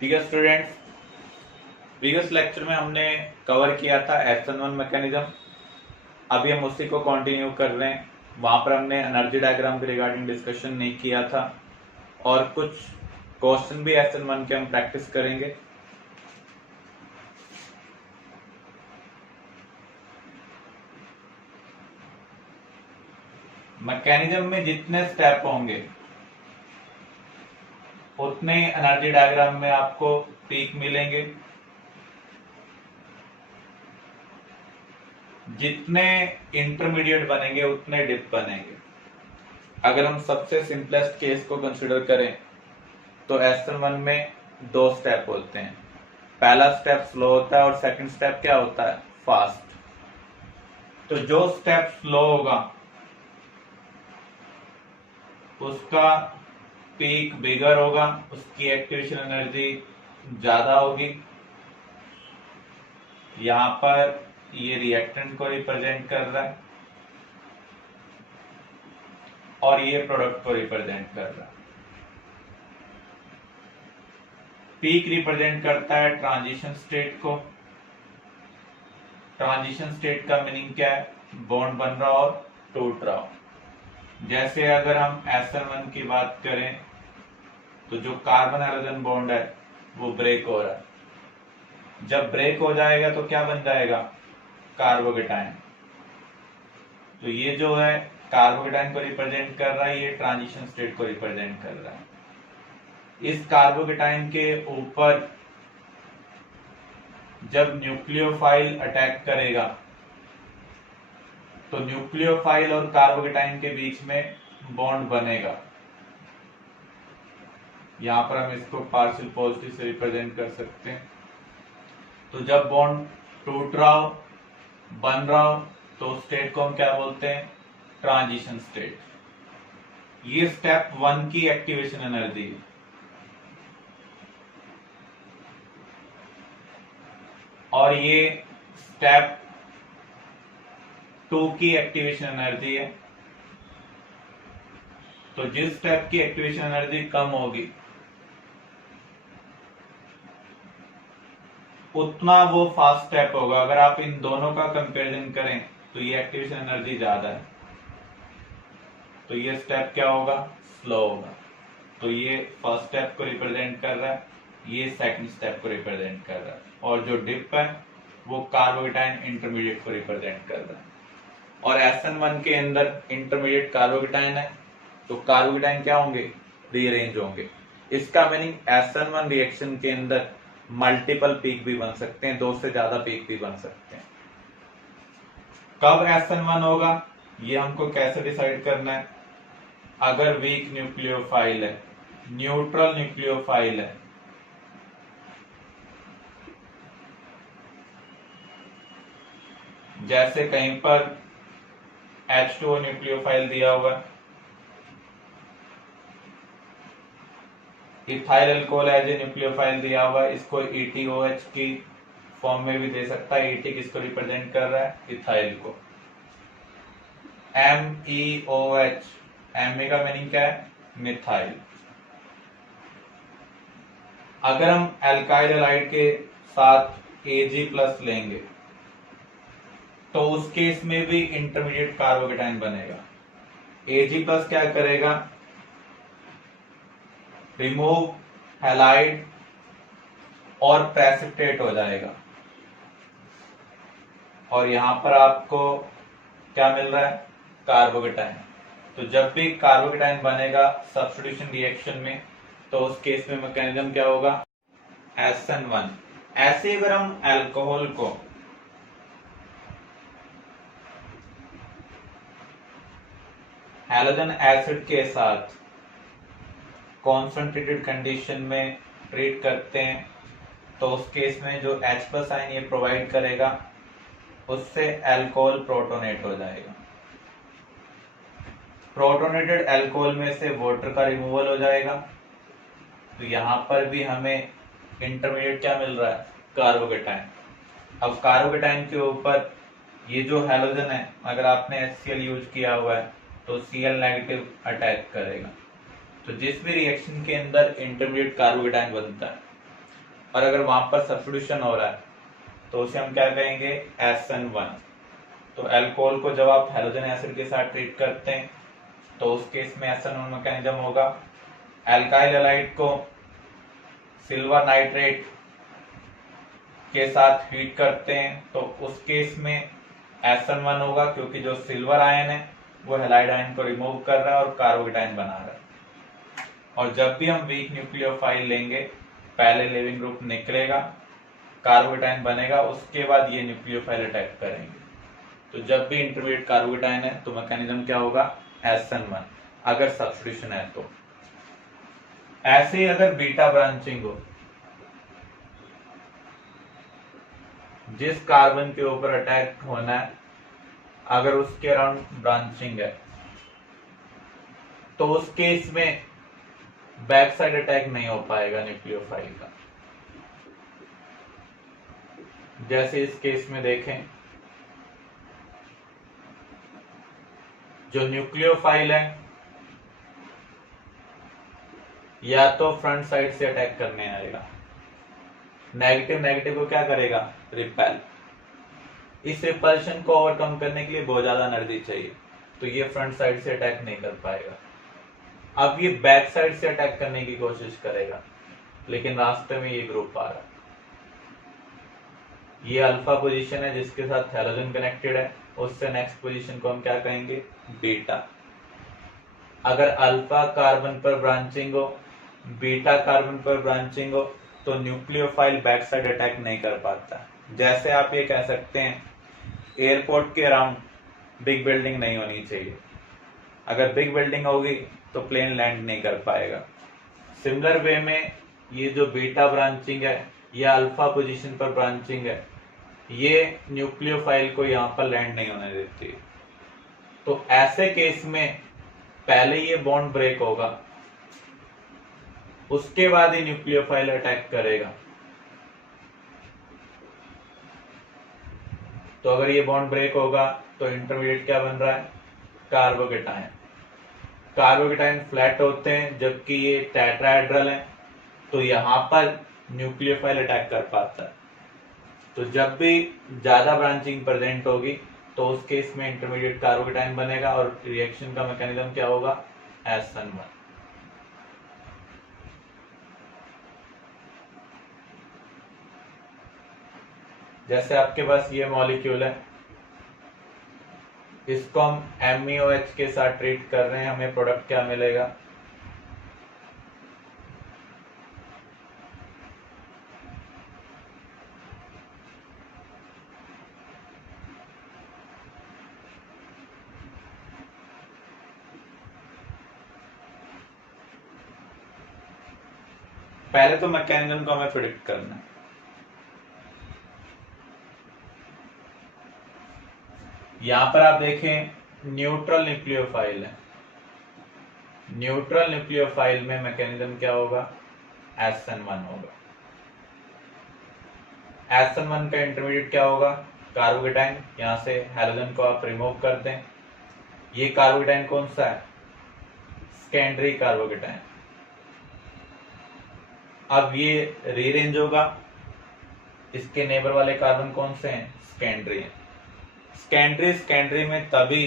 Dear students, previous lecture में हमने cover किया था SN1 मैकेनिज्म। अभी हम उसी को कंटिन्यू कर रहे हैं। वहां पर हमने एनर्जी डायग्राम के रिगार्डिंग डिस्कशन नहीं किया था और कुछ क्वेश्चन भी SN1 के हम प्रैक्टिस करेंगे। मैकेनिज्म में जितने स्टेप होंगे उतने एनर्जी डायग्राम में आपको पीक मिलेंगे। जितने इंटरमीडिएट बनेंगे उतने डिप बनेंगे। अगर हम सबसे सिंपलेस्ट केस को कंसिडर करें तो SN1 में दो स्टेप होते हैं। पहला स्टेप स्लो होता है और सेकंड स्टेप क्या होता है, फास्ट। तो जो स्टेप स्लो होगा उसका पीक बिगर होगा, उसकी एक्टिवेशन एनर्जी ज्यादा होगी। यहां पर ये रिएक्टेंट को रिप्रेजेंट कर रहा है और ये प्रोडक्ट को रिप्रेजेंट कर रहा है। पीक रिप्रेजेंट करता है ट्रांजिशन स्टेट को। ट्रांजिशन स्टेट का मीनिंग क्या है, बॉन्ड बन रहा और टूट रहा हो। जैसे अगर हम SN1 की बात करें तो जो कार्बन हाइड्रोजन बॉन्ड है वो ब्रेक हो रहा है। जब ब्रेक हो जाएगा तो क्या बन जाएगा, कार्बोकेटायन। तो ये जो है कार्बोकेटायन को रिप्रेजेंट कर रहा है, ये ट्रांजिशन स्टेट को रिप्रेजेंट कर रहा है। इस कार्बोकेटायन के ऊपर जब न्यूक्लियोफाइल अटैक करेगा तो न्यूक्लियोफाइल और कार्बोकेटायन के बीच में बॉन्ड बनेगा। यहां पर हम इसको पार्शियल पॉजिटिव से रिप्रेजेंट कर सकते हैं। तो जब बॉन्ड टूट रहा हो, बन रहा हो, तो स्टेट को हम क्या बोलते हैं, ट्रांजिशन स्टेट। ये स्टेप 1 की एक्टिवेशन एनर्जी है। और ये स्टेप 2 की एक्टिवेशन एनर्जी है। तो जिस स्टेप की एक्टिवेशन एनर्जी कम होगी उतना वो फास्ट स्टेप होगा। अगर आप इन दोनों का कंपैरिजन करें तो ये एक्टिवेशन एनर्जी ज्यादा है, तो ये स्टेप क्या होगा, स्लो होगा। तो ये फर्स्ट स्टेप को रिप्रेजेंट कर रहा है, ये सेकंड स्टेप को रिप्रेजेंट कर रहा है। और जो डिप है वो कार्बोकेटायन इंटरमीडिएट को रिप्रेजेंट कर रहा है। और SN1 के अंदर इंटरमीडिएट कार्बोकेटायन है, तो कार्बोकेटायन क्या होंगे, रीअरेंज होंगे। इसका मीनिंग SN1 रिएक्शन के अंदर मल्टीपल पीक भी बन सकते हैं, 2 से ज्यादा पीक भी बन सकते हैं। कब SN1 होगा ये हमको कैसे डिसाइड करना है। अगर वीक न्यूक्लियोफाइल है, न्यूट्रल न्यूक्लियोफाइल है, जैसे कहीं पर H2O न्यूक्लियोफाइल दिया हुआ है, ethyl alcohol as a nucleophile दिया हुआ है, इसको ETOH की फॉर्म में भी दे सकता है। ET किसको रिप्रेजेंट कर रहा है, इथाइल को। MEOH, Me का मीनिंग क्या है, मिथाइल। अगर हम एल्काइल हैलाइड के साथ Ag+ लेंगे तो उस केस में भी इंटरमीडिएट कार्बोकेटायन बनेगा। Ag+ क्या करेगा, रिमूव हैलाइड और प्रेसिपिटेट हो जाएगा। और यहां पर आपको क्या मिल रहा है, कार्बोकेटायन। तो जब भी कार्बोकेटायन बनेगा सब्स्टिट्यूशन रिएक्शन में तो उस केस में मैकेनिज्म क्या होगा, SN1। ऐसे अगर हम अल्कोहल को हैलोजन एसिड के साथ कॉन्सेंट्रेटेड कंडीशन में ट्रीट करते हैं तो उस केस में जो H+ आयन ये प्रोवाइड करेगा उससे अल्कोहल प्रोटोनेट हो जाएगा। प्रोटोनेटेड अल्कोहल में से वाटर का रिमूवल हो जाएगा। तो यहां पर भी हमें इंटरमीडिएट क्या मिल रहा है, कार्बोकेटायन। अब कार्बोकेटायन के ऊपर ये जो हैलोजन है, अगर आपने HCl यूज किया हुआ है तो Cl- अटैक करेगा। तो जिस भी रिएक्शन के अंदर इंटरमीडिएट कार्बोकेटायन बनता है और अगर वहां पर सब्स्टिट्यूशन हो रहा है तो उसे हम क्या कहेंगे, SN1। तो अल्कोहल को जब आप हैलोजन एसिड के साथ ट्रीट करते हैं तो उस केस में SN1 मैकेनिज्म होगा। एल्काइल हैलाइड को सिल्वर नाइट्रेट के साथ हीट करते हैं तो उस केस में SN1 होगा, क्योंकि जो सिल्वर आयन है वो हैलाइड आयन को रिमूव कर रहा है और कार्बोकेटाइन बना रहा है। और जब भी हम वीक न्यूक्लियोफाइल लेंगे, पहले लिविंग ग्रुप निकलेगा, कार्बोकेटाइन बनेगा, उसके बाद ये न्यूक्लियोफाइल अटैक करेंगे। तो जब भी इंटरमीडिएट कार्बोकेटाइन है तो मैकेनिज्म क्या होगा, SN1, अगर सब्स्टिट्यूशन है तो। ऐसे ही अगर बीटा ब्रांचिंग हो, जिस कार्बन के ऊपर अटैक होना है अगर उसके अराउंड ब्रांचिंग है तो उस केस में बैक साइड अटैक नहीं हो पाएगा न्यूक्लियोफाइल का। जैसे इस केस में देखें, जो न्यूक्लियोफाइल है या तो फ्रंट साइड से अटैक करने आएगा, नेगेटिव नेगेटिव को क्या करेगा, रिपेल। इस रिपल्शन को ओवरकम करने के लिए बहुत ज्यादा एनर्जी चाहिए, तो ये फ्रंट साइड से अटैक नहीं कर पाएगा। अब ये बैक साइड से अटैक करने की कोशिश करेगा, लेकिन रास्ते में ये ग्रुप आ रहा है। ये अल्फा पोजीशन है जिसके साथ हैलोजन कनेक्टेड है, उससे नेक्स्ट पोजीशन को हम क्या कहेंगे, बीटा। अगर अल्फा कार्बन पर ब्रांचिंग हो, बीटा कार्बन पर ब्रांचिंग हो, तो न्यूक्लियोफाइल बैक साइड अटैक नहीं कर पाता। जैसे आप ये कह सकते हैं, एयरपोर्ट के अराउंड बिग बिल्डिंग नहीं होनी चाहिए, अगर बिग बिल्डिंग होगी तो प्लेन लैंड नहीं कर पाएगा। सिमिलर वे में ये जो बीटा ब्रांचिंग है या अल्फा पोजीशन पर ब्रांचिंग है, ये न्यूक्लियोफाइल को यहाँ पर लैंड नहीं होने देती। तो ऐसे केस में पहले ये बॉन्ड ब्रेक होगा, उसके बाद ही न्यूक्लियोफाइल अटैक करेगा। तो अगर ये बॉन्ड ब्रेक होगा तो इंटरमीडिएट क्या बन रहा है, कार्बोकेटाइन। कार्बोकेटाइन फ्लैट होते हैं जबकि ये टेट्राहेड्रल है, तो यहां पर न्यूक्लियोफाइल अटैक कर पाता है। तो जब भी ज्यादा ब्रांचिंग प्रेजेंट होगी तो उस केस में इंटरमीडिएट कार्बोकेटाइन बनेगा और रिएक्शन का मैकेनिज्म क्या होगा, SN1। जैसे आपके पास ये मॉलिक्यूल है, इसको हम MeOH के साथ ट्रीट कर रहे हैं, हमें प्रोडक्ट क्या मिलेगा, पहले तो मैकेनिज्म को हमें प्रिडिक्ट करना है। यहां पर आप देखें न्यूट्रल न्यूक्लियोफाइल है, न्यूट्रल न्यूक्लियोफाइल में मैकेनिज्म क्या होगा, SN1 होगा। SN1 का इंटरमीडिएट क्या होगा, कार्बोकेटाइन। यहां से हैलोजन को आप रिमूव कर दें, ये कार्बोकेटाइन कौन सा है, सेकेंडरी कार्बोकेटाइन। अब ये रीअरेंज होगा, इसके नेबर वाले कार्बन कौन से हैं, सेकेंडरी हैं। सेकेंडरी में तभी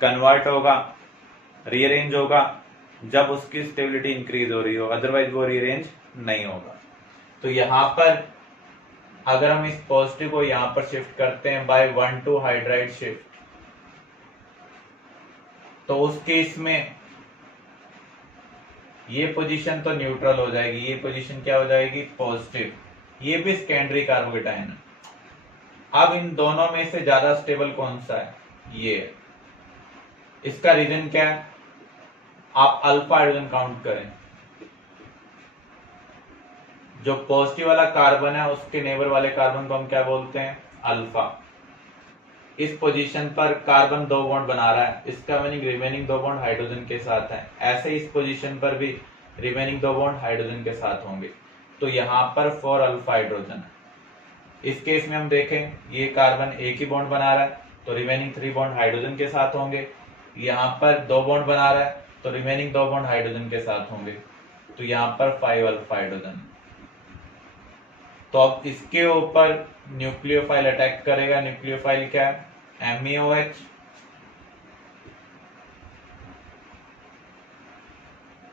कन्वर्ट होगा, रीअरेंज होगा जब उसकी स्टेबिलिटी इंक्रीज हो रही हो, अदरवाइज वो रीअरेंज नहीं होगा। तो यहां पर अगर हम इस पॉजिटिव को यहां पर शिफ्ट करते हैं बाय 1,2 हाइड्राइड शिफ्ट, तो उस केस में ये पोजीशन तो न्यूट्रल हो जाएगी, ये पोजीशन क्या हो जाएगी, पॉजिटिव। ये भी सेकेंडरी कार्बोकेटाइन है। अब इन दोनों में से ज्यादा स्टेबल कौन सा है, ये। इसका रीजन क्या है, आप अल्फा हाइड्रोजन काउंट करें, जो पॉजिटिव वाला कार्बन है उसके नेबर वाले कार्बन को हम क्या बोलते हैं, अल्फा। इस पोजीशन पर कार्बन 2 बॉन्ड बना रहा है, इसका मीनिंग रिमेनिंग 2 बॉन्ड हाइड्रोजन के साथ है। ऐसे इस पोजीशन पर भी रिमेनिंग 2 बॉन्ड हाइड्रोजन के साथ होंगे, तो यहाँ पर 4 अल्फा हाइड्रोजन है। इस केस में हम देखें, ये कार्बन एक ही बॉन्ड बना रहा है तो रिमेनिंग 3 बॉन्ड हाइड्रोजन के साथ होंगे। यहाँ पर 2 बॉन्ड बना रहा है तो रिमेनिंग 2 बॉन्ड हाइड्रोजन के साथ होंगे, तो यहाँ पर 5 अल्फा हाइड्रोजन। तो अब इसके ऊपर न्यूक्लियोफाइल अटैक करेगा। न्यूक्लियोफाइल क्या है? MeOH।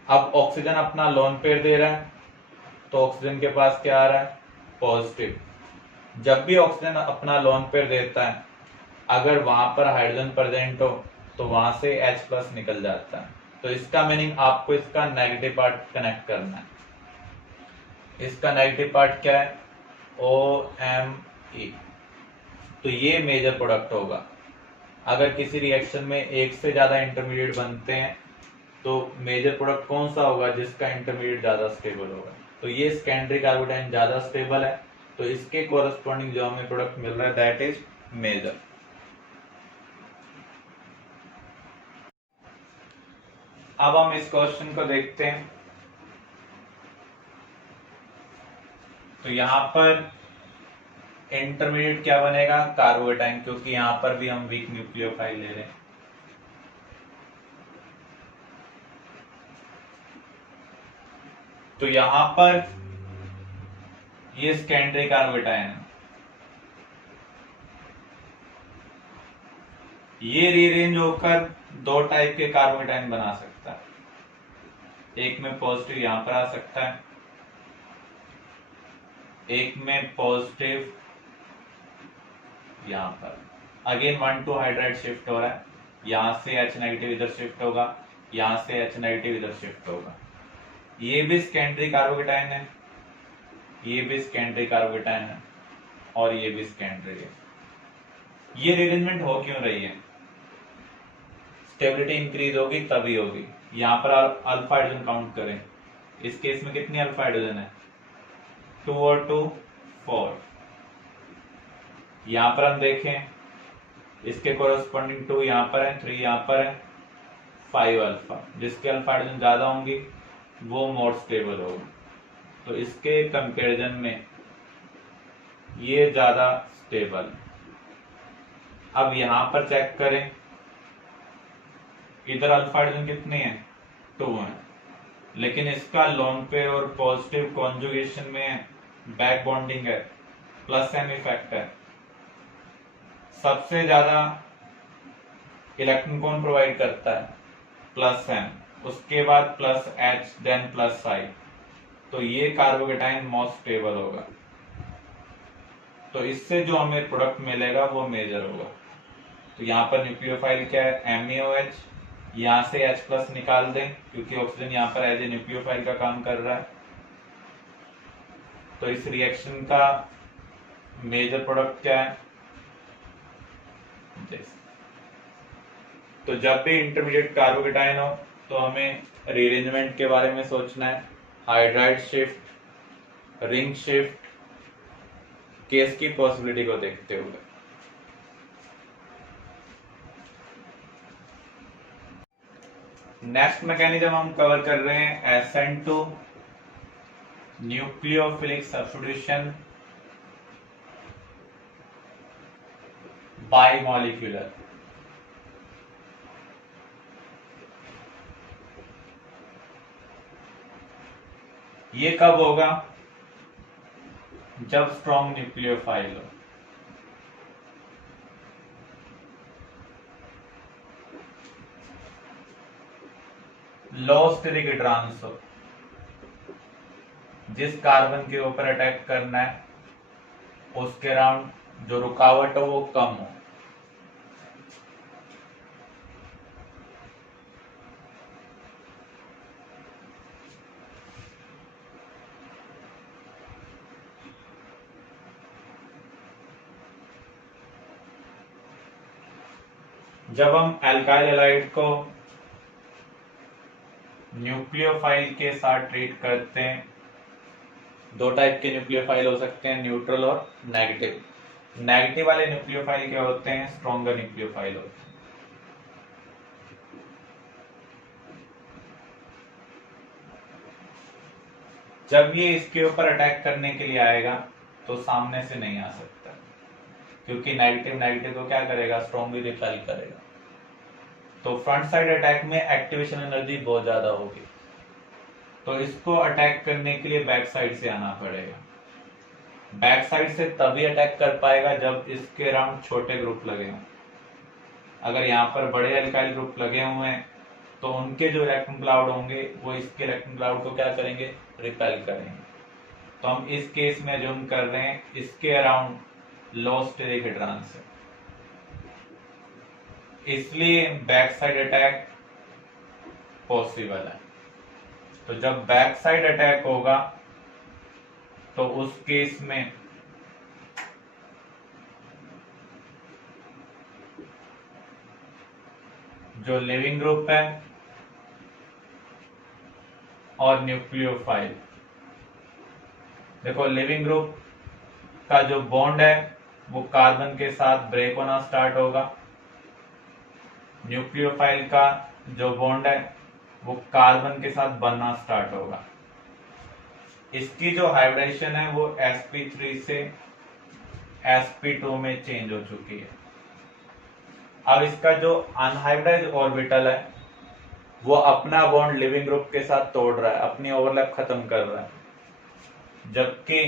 अब ऑक्सीजन अपना लोन पेयर दे रहा है, तो ऑक्सीजन के पास क्या आ रहा है? पॉजिटिव। जब भी ऑक्सीजन अपना लोन पेयर देता है, अगर वहां पर हाइड्रोजन प्रेजेंट हो तो वहां से H+ निकल जाता है। तो इसका मीनिंग आपको इसका नेगेटिव पार्ट कनेक्ट करना है। इसका नेगेटिव पार्ट क्या है? OMe। तो ये मेजर प्रोडक्ट होगा। अगर किसी रिएक्शन में एक से ज्यादा इंटरमीडिएट बनते हैं तो मेजर प्रोडक्ट कौन सा होगा? जिसका इंटरमीडिएट ज्यादा स्टेबल होगा। तो ये सेकेंडरी कार्बोटाइन ज्यादा स्टेबल है, तो इसके कोरस्पॉन्डिंग जो हमें प्रोडक्ट मिल रहा है दैट इज मेजर। अब हम इस क्वेश्चन को देखते हैं। तो यहां पर इंटरमीडिएट क्या बनेगा? कार्बोटाइन, क्योंकि यहां पर भी हम वीक न्यूक्लियोफाइल ले रहे हैं। तो यहां पर ये सेकेंडरी कार्बोटाइन है, ये रीअरेंज होकर दो टाइप के कार्बोटाइन बना सकता है। एक में पॉजिटिव यहां पर आ सकता है, एक में पॉजिटिव यहां पर। अगेन 1,2 हाइड्राइड शिफ्ट हो रहा है, यहां से H नेगेटिव इधर शिफ्ट होगा, यहां से H नेगेटिव इधर शिफ्ट होगा। ये भी सेकेंडरी कार्बोकेटाइन है, ये भी सेकेंडरी कार्बोकेटाइन है, और ये भी सेकेंडरी है। ये रीअरेंजमेंट हो क्यों रही है? स्टेबिलिटी इंक्रीज होगी तभी होगी। यहां पर अल्फा हाइड्रोजन काउंट करें, इस केस में कितनी अल्फा हाइड्रोजन है? 2 और 2 4। यहां पर हम देखें, इसके कोरस्पॉन्डिंग 2 यहां पर है, 3 यहां पर है, 5 अल्फा। जिसके अल्फा हाइड्रोजन ज्यादा होंगी वो मोर स्टेबल होगी। तो इसके कंपैरिजन में ये ज्यादा स्टेबल। अब यहां पर चेक करें, इधर अल्फा हाइड्रोजन कितने हैं? 2 हैं, लेकिन इसका लोन पेयर और पॉजिटिव कॉन्जुगेशन में बैक बॉन्डिंग है, +M इफेक्ट है। सबसे ज्यादा इलेक्ट्रॉन कौन प्रोवाइड करता है? +M, उसके बाद +H, देन +I। तो ये कार्बोकेटाइन मोस्ट स्टेबल होगा। तो इससे जो हमें प्रोडक्ट मिलेगा वो मेजर होगा। तो यहाँ पर न्यूक्लियोफाइल क्या है? MeOH। यहां से H+ निकाल दें, क्योंकि ऑक्सीजन यहाँ पर एज ए न्यूक्लियोफाइल का काम कर रहा है। तो इस रिएक्शन का मेजर प्रोडक्ट क्या है? तो जब भी इंटरमीडिएट कार्बोकेटाइन हो तो हमें रीअरेंजमेंट के बारे में सोचना है। Hydride shift, ring shift, case की पॉसिबिलिटी को देखते हुए। नेक्स्ट मैकेनिज्म हम कवर कर रहे हैं SN2 न्यूक्लियोफिलिक सब्स्टिट्यूशन बाइमॉलिक्यूलर। ये कब होगा? जब स्ट्रॉन्ग न्यूक्लियोफाइल हो। लो स्टेरिक हिड्रांस हो, जिस कार्बन के ऊपर अटैक करना है उसके अराउंड जो रुकावट हो वो कम हो। जब हम एल्काइल हैलाइड को न्यूक्लियोफाइल के साथ ट्रीट करते हैं, दो टाइप के न्यूक्लियोफाइल हो सकते हैं, न्यूट्रल और नेगेटिव। नेगेटिव वाले न्यूक्लियोफाइल क्या होते हैं? स्ट्रॉन्गर न्यूक्लियोफाइल होते हैं। जब ये इसके ऊपर अटैक करने के लिए आएगा तो सामने से नहीं आ सकता, क्योंकि नेगेटिव नेगेटिव को क्या करेगा? स्ट्रॉन्गली रिपेल करेगा। तो फ्रंट साइड अटैक में एक्टिवेशन एनर्जी बहुत ज्यादा होगी, तो इसको अटैक करने के लिए बैक साइड से आना पड़ेगा। बैक साइड से तभी अटैक कर पाएगा जब इसके अराउंड छोटे ग्रुप लगे हों। अगर यहाँ पर बड़े एल्काइल ग्रुप लगे हुए हैं तो उनके जो इलेक्ट्रॉन क्लाउड होंगे वो इसके इलेक्ट्रॉन क्लाउड को क्या करेंगे, रिपेल करेंगे। तो हम इस केस में जो हम कर रहे हैं इसके अराउंड लो स्टेरिक हिट्रांस है, इसलिए बैक साइड अटैक पॉसिबल है। तो जब बैक साइड अटैक होगा तो उस केस में जो लिविंग ग्रुप है और न्यूक्लियोफाइल, देखो लिविंग ग्रुप का जो बॉन्ड है वो कार्बन के साथ ब्रेक होना स्टार्ट होगा, न्यूक्लियोफाइल का जो बॉन्ड है वो कार्बन के साथ बनना स्टार्ट होगा। इसकी जो हाइब्रिडेशन है वो sp3 से sp2 में चेंज हो चुकी है। अब इसका जो अनहाइब्रिडाइज्ड ऑर्बिटल है वो अपना बॉन्ड लिविंग ग्रुप के साथ तोड़ रहा है, अपनी ओवरलैप खत्म कर रहा है, जबकि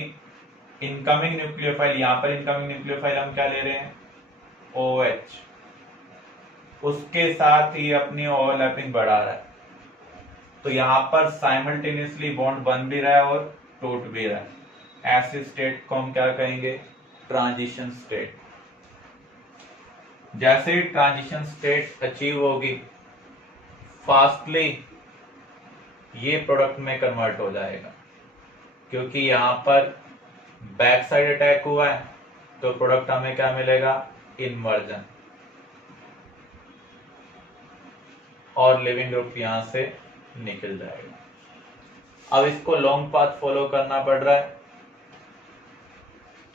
इनकमिंग न्यूक्लियोफाइल, यहां पर इनकमिंग न्यूक्लियोफाइल हम क्या ले रहे हैं, OH, उसके साथ ही अपनी ओवरलैपिंग बढ़ा रहा है। तो यहां पर साइमल्टेनियसली बॉन्ड बन भी रहा है और टूट भी रहा है। ऐसे स्टेट को हम क्या कहेंगे, ट्रांजिशन स्टेट। जैसे ही ट्रांजिशन स्टेट अचीव होगी फास्टली ये प्रोडक्ट में कन्वर्ट हो जाएगा, क्योंकि यहां पर बैक साइड अटैक हुआ है तो प्रोडक्ट हमें क्या मिलेगा, इन्वर्जन, और लिविंग ग्रुप यहां से निकल जाएगा। अब इसको लॉन्ग पाथ फॉलो करना पड़ रहा है।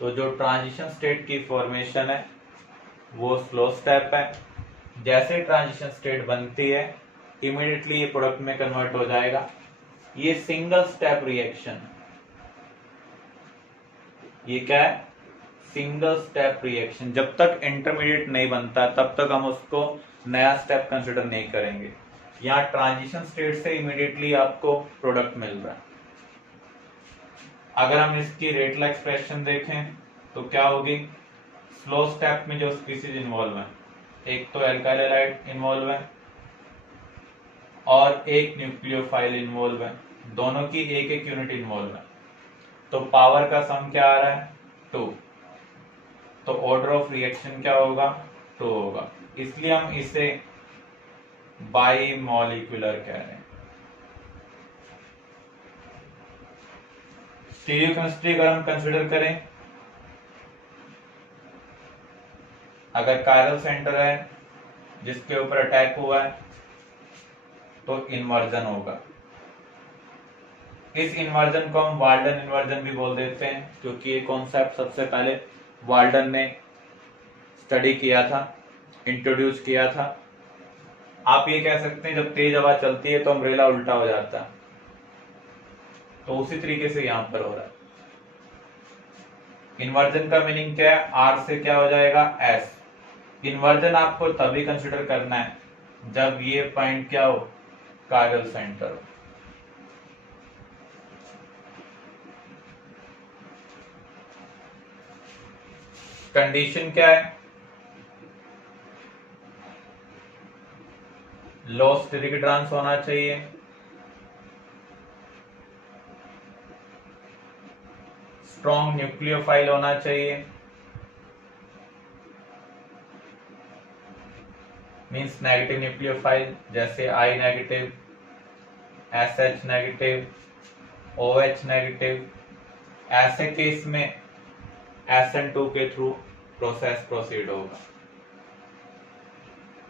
तो जो ट्रांजिशन स्टेट की फॉर्मेशन है वो स्लो स्टेप है। जैसे ट्रांजिशन स्टेट बनती है इमीडिएटली ये प्रोडक्ट में कन्वर्ट हो जाएगा। ये सिंगल स्टेप रिएक्शन, ये क्या है, सिंगल स्टेप रिएक्शन। जब तक इंटरमीडिएट नहीं बनता तब तक हम उसको नया स्टेप कंसिडर नहीं करेंगे। यहाँ ट्रांजिशन स्टेट से इमीडिएटली आपको प्रोडक्ट मिल रहा है। अगर हम इसकी रेट ला एक्सप्रेशन देखें तो क्या होगी, स्लो स्टेप में जो स्पीसीज इन्वॉल्व है, एक तो एल्काइल हैलाइड इन्वॉल्व है और एक न्यूक्लियोफाइल इन्वॉल्व है, दोनों की एक एक यूनिट इन्वॉल्व है, तो पावर का सम क्या आ रहा है, 2। तो ऑर्डर ऑफ रिएक्शन क्या होगा, 2 होगा। इसलिए हम इसे बाई मॉलिक्यूलर कह रहे हैं। स्टीरियोकेमिस्ट्री अगर हम कंसिडर करें, अगर कायरल सेंटर है जिसके ऊपर अटैक हुआ है तो इन्वर्जन होगा। इस इन्वर्जन को हम वाल्डन इन्वर्जन भी बोल देते हैं, क्योंकि ये कॉन्सेप्ट सबसे पहले वाल्डन ने स्टडी किया था, इंट्रोड्यूस किया था। आप ये कह सकते हैं जब तेज हवा चलती है तो अम्ब्रेला उल्टा हो जाता है, तो उसी तरीके से यहां पर हो रहा है। इन्वर्जन का मीनिंग क्या है, आर से क्या हो जाएगा, एस। इन्वर्जन आपको तभी कंसिडर करना है जब ये पॉइंट क्या हो, कायरल सेंटर हो। कंडीशन क्या है, लो स्टेरिक हिट्रांस होना चाहिए, स्ट्रॉन्ग न्यूक्लियोफाइल होना चाहिए, मींस नेगेटिव न्यूक्लियोफाइल, जैसे I negative, SH negative, OH negative. ऐसे केस में SN2 के थ्रू प्रोसेस प्रोसीड होगा।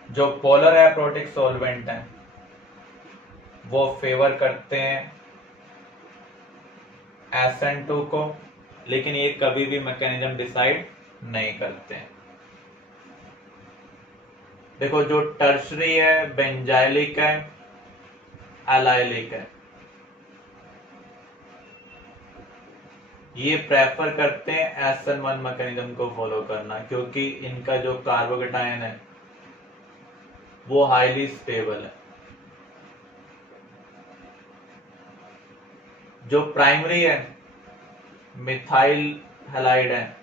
जो पोलर एप्रोटिक सॉल्वेंट हैं वो फेवर करते हैं SN2 को, लेकिन ये कभी भी मैकेनिज्म डिसाइड नहीं करते हैं। देखो जो टर्शरी है, बेंजाइलिक है, एलाइलिक है, ये प्रेफर करते हैं SN1 मैकेनिज्म को फॉलो करना, क्योंकि इनका जो कार्बोकेटायन है वो हाईली स्टेबल है। जो प्राइमरी है, मिथाइल हैलाइड हैं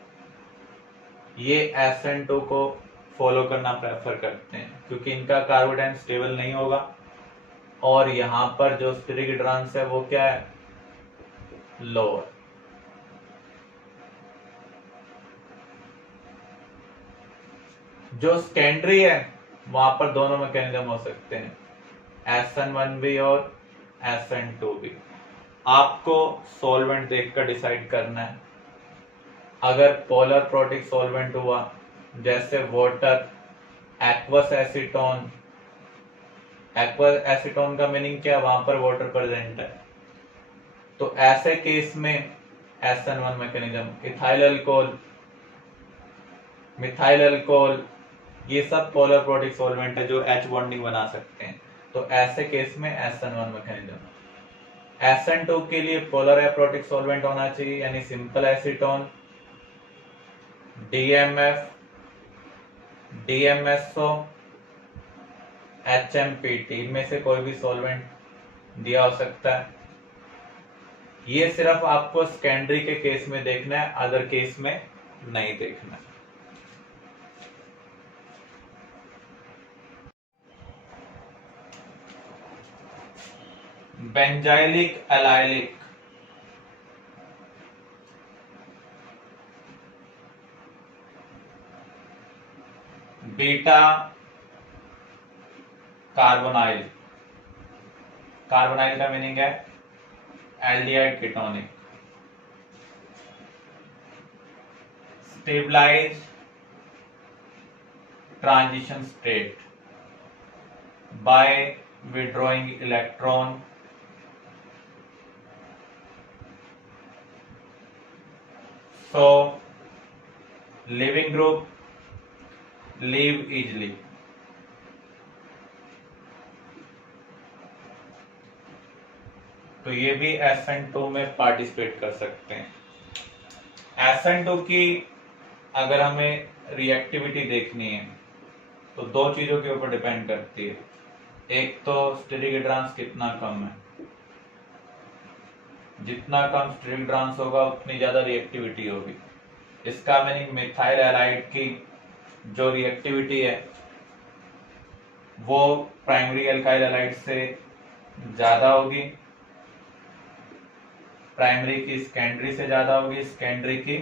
ये SN2 को फॉलो करना प्रेफर करते हैं क्योंकि इनका कार्बोडाइन स्टेबल नहीं होगा और यहां पर जो स्टेरिक हिड्रांस है वो क्या है, लोअर। जो सेकेंडरी है वहां पर दोनों मैकेनिज्म हो सकते हैं, SN1 भी और SN2 भी। आपको सॉल्वेंट देखकर डिसाइड करना है। अगर पोलर प्रोटिक सॉल्वेंट हुआ जैसे water, aqueous acetone, aqueous acetone का मीनिंग क्या है, वहां पर वाटर प्रेजेंट है, तो ऐसे केस में SN1 mechanism. Ethyl alcohol, methyl alcohol, ये सब पोलर प्रोटिक सॉल्वेंट है जो H बॉन्डिंग बना सकते हैं, तो ऐसे केस में SN1 मैकेनिज्म। SN2 के लिए पोलर एप्रोटिक सॉल्वेंट होना चाहिए यानी simple acetone, DMF, DMSO, HMPT, इनमें से कोई भी सॉल्वेंट दिया हो सकता है। ये सिर्फ आपको सेकेंडरी के केस में देखना है, अदर केस में नहीं देखना है। Benzylic allylic, beta carbonyl, carbonyl का मीनिंग है aldehyde ketonic, stabilize transition state by withdrawing electron so living group leave easily। तो ये भी SN2 में पार्टिसिपेट कर सकते हैं। SN2 की अगर हमें रिएक्टिविटी देखनी है तो दो चीजों के ऊपर डिपेंड करती है, एक तो स्टेरिक हिड्रांस कितना कम है, जितना कम स्टेरिक हिड्रांस होगा उतनी ज्यादा रिएक्टिविटी होगी। इसका मीनिंग मिथाइल हैलाइड की जो रिएक्टिविटी है वो प्राइमरी अल्काइल हैलाइड से ज्यादा होगी, प्राइमरी की सेकेंडरी से ज्यादा होगी, सेकेंडरी की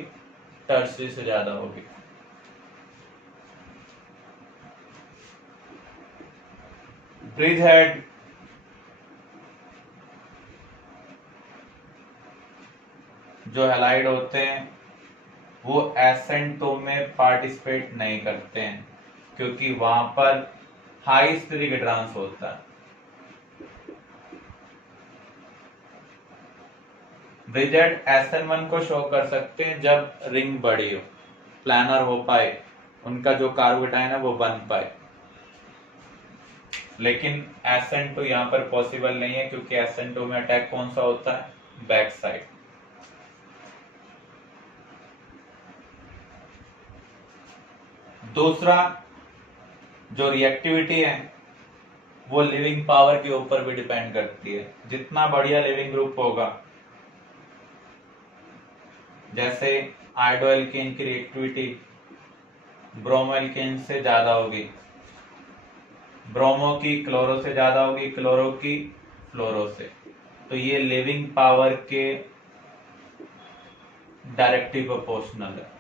टर्सरी से ज्यादा होगी। ब्रिज हेड जो हैलाइड होते हैं वो SN2 में पार्टिसिपेट नहीं करते हैं क्योंकि वहां पर हाई स्टेरिक हिड्रांस होता है। ब्रिजेड SN1 को शो कर सकते हैं जब रिंग बड़ी हो, प्लानर हो पाए, उनका जो कार्बोकेटाइन है वो बन पाए, लेकिन SN2 यहां पर पॉसिबल नहीं है क्योंकि SN2 में अटैक कौन सा होता है, बैक साइड। दूसरा जो रिएक्टिविटी है वो लिविंग पावर के ऊपर भी डिपेंड करती है। जितना बढ़िया लिविंग ग्रुप होगा, जैसे आयोडो एल्केन की रिएक्टिविटी ब्रोमो एल्केन से ज्यादा होगी, ब्रोमो की क्लोरो से ज्यादा होगी, क्लोरो की फ्लोरो से, तो ये लिविंग पावर के डायरेक्टली प्रोपोर्शनल है।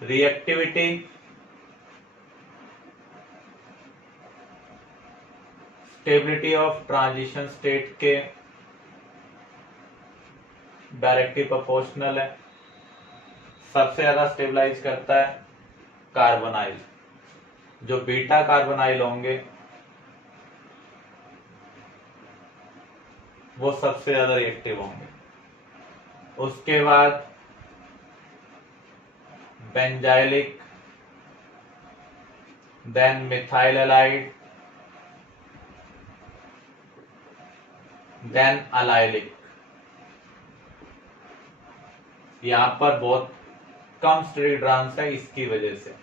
Reactivity stability of transition state के डायरेक्टली प्रोपोर्शनल है। सबसे ज्यादा स्टेबलाइज करता है कार्बोनाइल, जो बीटा कार्बोनाइल होंगे वो सबसे ज्यादा रिएक्टिव होंगे। उसके बाद benzylic, then methyl halide, then allylic. यहां पर बहुत कम स्टेरिक हिड्रांस है इसकी वजह से।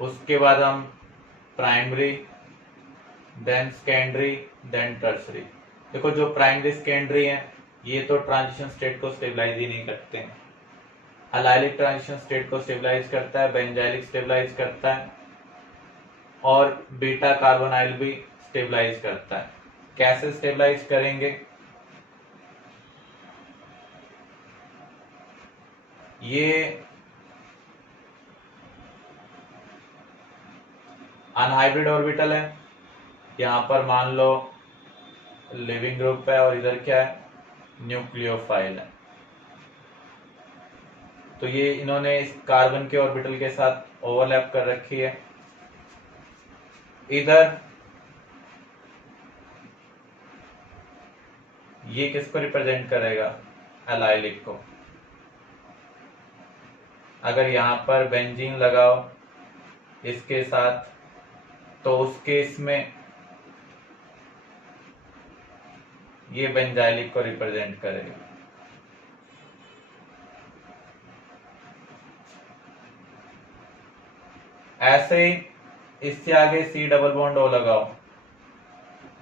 उसके बाद हम primary, then secondary, then tertiary. देखो जो प्राइमरी सेकेंडरी है ये तो ट्रांजिशन स्टेट को स्टेबलाइज ही नहीं करते हैं। अलाइलिक ट्रांजिशन स्टेट को स्टेबलाइज करता है, बेंजाइलिक स्टेबलाइज करता है, और बीटा कार्बोनाइल भी स्टेबलाइज करता है। कैसे स्टेबलाइज करेंगे? ये अनहाइब्रिड ऑर्बिटल है, यहां पर मान लो लिविंग ग्रुप है और इधर क्या है, न्यूक्लियोफाइल है। तो ये इन्होंने इस कार्बन के ऑर्बिटल के साथ ओवरलैप कर रखी है। इधर ये किसको रिप्रेजेंट करेगा? एलाइलिक को। अगर यहां पर बेंजीन लगाओ इसके साथ तो उस केस में ये बेंजाइलिक को रिप्रेजेंट करेगा। ऐसे ही इससे आगे सी डबल बॉन्ड ओ लगाओ।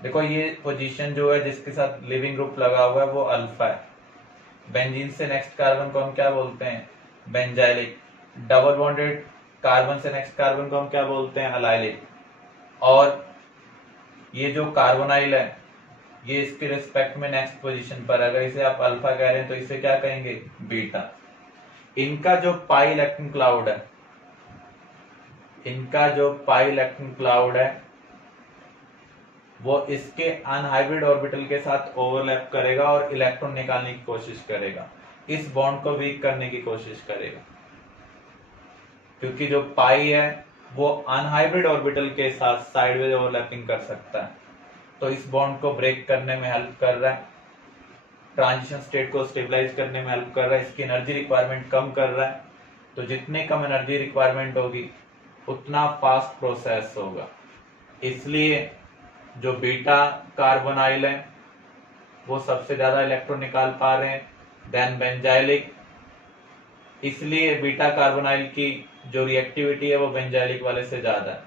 देखो ये पोजीशन जो है जिसके साथ लिविंग ग्रुप लगा हुआ है वो अल्फा है। बेंजीन से नेक्स्ट कार्बन को हम क्या बोलते हैं? बेंजाइलिक। डबल बॉन्डेड कार्बन से नेक्स्ट कार्बन को हम क्या बोलते हैं? अलाइलिक। और ये जो कार्बोनाइल है ये इसके रिस्पेक्ट में नेक्स्ट पोजीशन पर, अगर इसे आप अल्फा कह रहे हैं तो इसे क्या कहेंगे? बीटा। इनका जो पाई इलेक्ट्रॉन क्लाउड है, इनका जो पाई इलेक्ट्रॉन क्लाउड है वो इसके अनहाइब्रिड ऑर्बिटल के साथ ओवरलैप करेगा और इलेक्ट्रॉन निकालने की कोशिश करेगा, इस बॉन्ड को वीक करने की कोशिश करेगा। क्योंकि जो पाई है वो अनहाइब्रिड ऑर्बिटल के साथ साइडवेज ओवरलैपिंग कर सकता है, तो इस बॉन्ड को ब्रेक करने में हेल्प कर रहा है, ट्रांजिशन स्टेट को स्टेबलाइज करने में हेल्प कर रहा है, इसकी एनर्जी रिक्वायरमेंट कम कर रहा है। तो जितने कम एनर्जी रिक्वायरमेंट होगी उतना फास्ट प्रोसेस होगा। इसलिए जो बीटा कार्बोनाइल है वो सबसे ज्यादा इलेक्ट्रॉन निकाल पा रहे हैं, देन बेंजाइलिक। इसलिए बीटा कार्बोनाइल की जो रिएक्टिविटी है वो बेंजाइलिक वाले से ज्यादा है।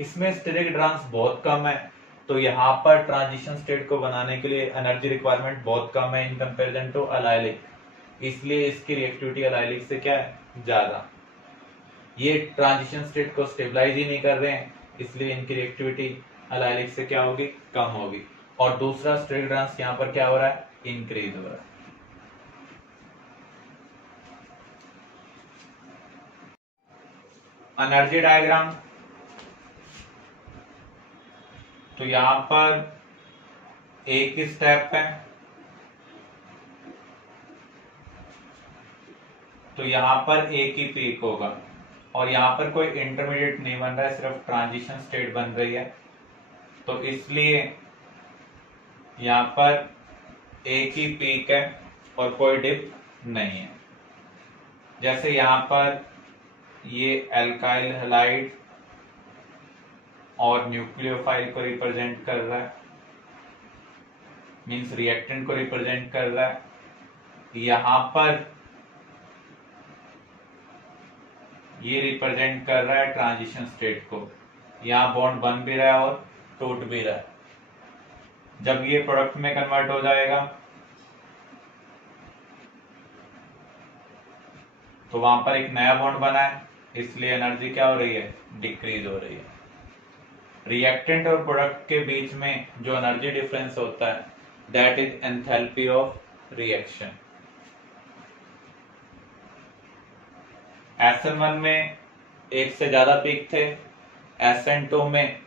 इसमें स्टेरिक ड्रांस बहुत कम है, तो यहाँ पर ट्रांजिशन स्टेट को बनाने के लिए एनर्जी रिक्वायरमेंट बहुत कम है इन कंपैरिजन टू अलाइलिक, इसलिए इसकी रिएक्टिविटी अलाइलिक से क्या है? ज्यादा। ये ट्रांजिशन स्टेट को स्टेबलाइज ही नहीं कर रहे हैं, इसलिए इनकी रिएक्टिविटी अलाइलिक से क्या होगी? कम होगी। और दूसरा स्टेरिक ड्रांस यहाँ पर क्या हो रहा है? इंक्रीज हो रहा है। एनर्जी डायग्राम, तो यहां पर एक ही स्टेप है, तो यहां पर एक ही पीक होगा और यहां पर कोई इंटरमीडिएट नहीं बन रहा है, सिर्फ ट्रांजिशन स्टेट बन रही है। तो इसलिए यहां पर एक ही पीक है और कोई डिप नहीं है। जैसे यहां पर ये एल्काइल हैलाइड और न्यूक्लियोफाइल को रिप्रेजेंट कर रहा है, मींस रिएक्टेंट को रिप्रेजेंट कर रहा है। यहां पर ये रिप्रेजेंट कर रहा है ट्रांजिशन स्टेट को, यहां बॉन्ड बन भी रहा है और टूट भी रहा है। जब ये प्रोडक्ट में कन्वर्ट हो जाएगा तो वहां पर एक नया बॉन्ड बना है, इसलिए एनर्जी क्या हो रही है? डिक्रीज हो रही है। रिएक्टेंट और प्रोडक्ट के बीच में जो एनर्जी डिफरेंस होता है that is enthalpy of reaction. SN1 में एक से ज्यादा पीक थे, SN2 में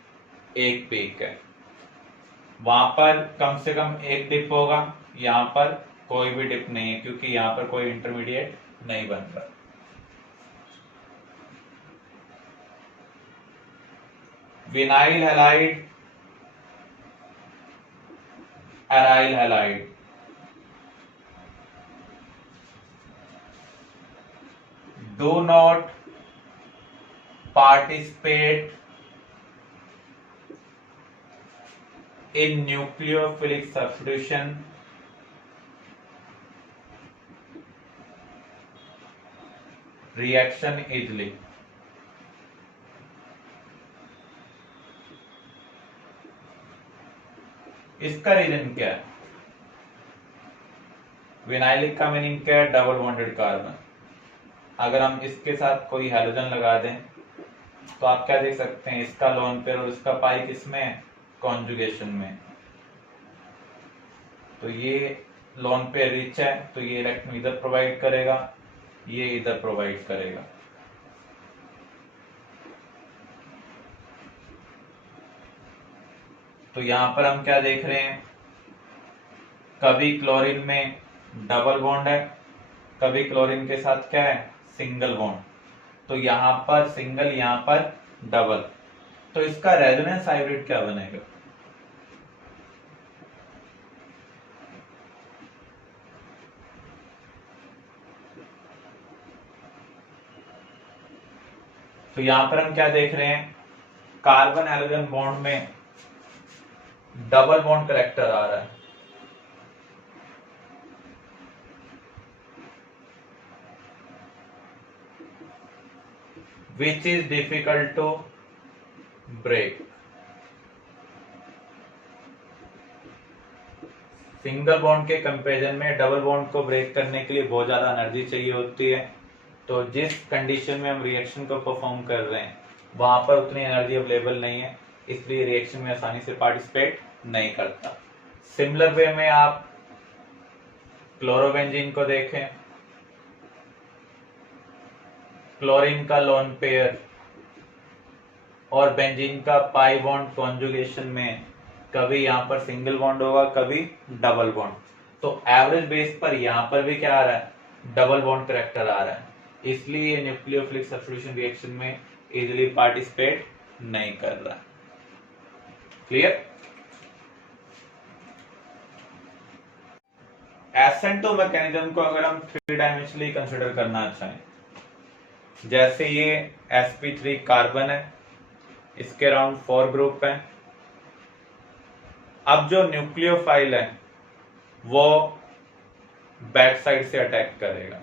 एक पीक है, वहां पर कम से कम एक डिप होगा, यहां पर कोई भी डिप नहीं है क्योंकि यहां पर कोई इंटरमीडिएट नहीं बन रहा। Vinyl halide, aryl halide, do not participate in nucleophilic substitution reaction easily. इसका रीजन क्या है? विनाइलिक का मीनिंग क्या है? Double bonded carbon. अगर हम इसके साथ कोई हैलोजन लगा दें तो आप क्या देख सकते हैं, इसका लोन पेयर और इसका पाई किसमें है? कॉन्जुगेशन में। तो ये लोन पेयर रिच है तो ये इलेक्ट्रॉन इधर प्रोवाइड करेगा, ये इधर प्रोवाइड करेगा। तो यहां पर हम क्या देख रहे हैं, कभी क्लोरीन में डबल बॉन्ड है, कभी क्लोरीन के साथ क्या है? Single bond. तो यहां पर सिंगल, यहां पर डबल। तो इसका रेजोनेंस हाइब्रिड क्या बनेगा? तो यहां पर हम क्या देख रहे हैं, कार्बन हैलोजन बॉन्ड में डबल बॉन्ड करेक्टर आ रहा है। Which is difficult to break. Single bond के कंपैरिजन में डबल बॉन्ड को ब्रेक करने के लिए बहुत ज्यादा एनर्जी चाहिए होती है। तो जिस कंडीशन में हम रिएक्शन को परफॉर्म कर रहे हैं वहां पर उतनी एनर्जी अवेलेबल नहीं है, इसलिए रिएक्शन में आसानी से पार्टिसिपेट नहीं करता। सिमिलर वे में आप क्लोरोबेंजीन को देखें, क्लोरीन का लोन पेयर और बेंजीन का पाई बॉन्ड कॉन्जुगेशन में कभी यहां पर सिंगल बॉन्ड होगा, कभी डबल बॉन्ड। तो एवरेज बेस पर यहां पर भी क्या आ रहा है? डबल बॉन्ड करेक्टर आ रहा है, इसलिए न्यूक्लियोफिलिक सब्स्टिट्यूशन रिएक्शन में इजीली पार्टिसिपेट नहीं कर रहा। क्लियर? SN2 मैकेनिज्म को अगर हम 3 डायमेंशनली कंसिडर करना चाहें, जैसे ये sp3 कार्बन है, इसके अराउंड 4 ग्रुप हैं। अब जो न्यूक्लियोफाइल है वो बैक साइड से अटैक करेगा।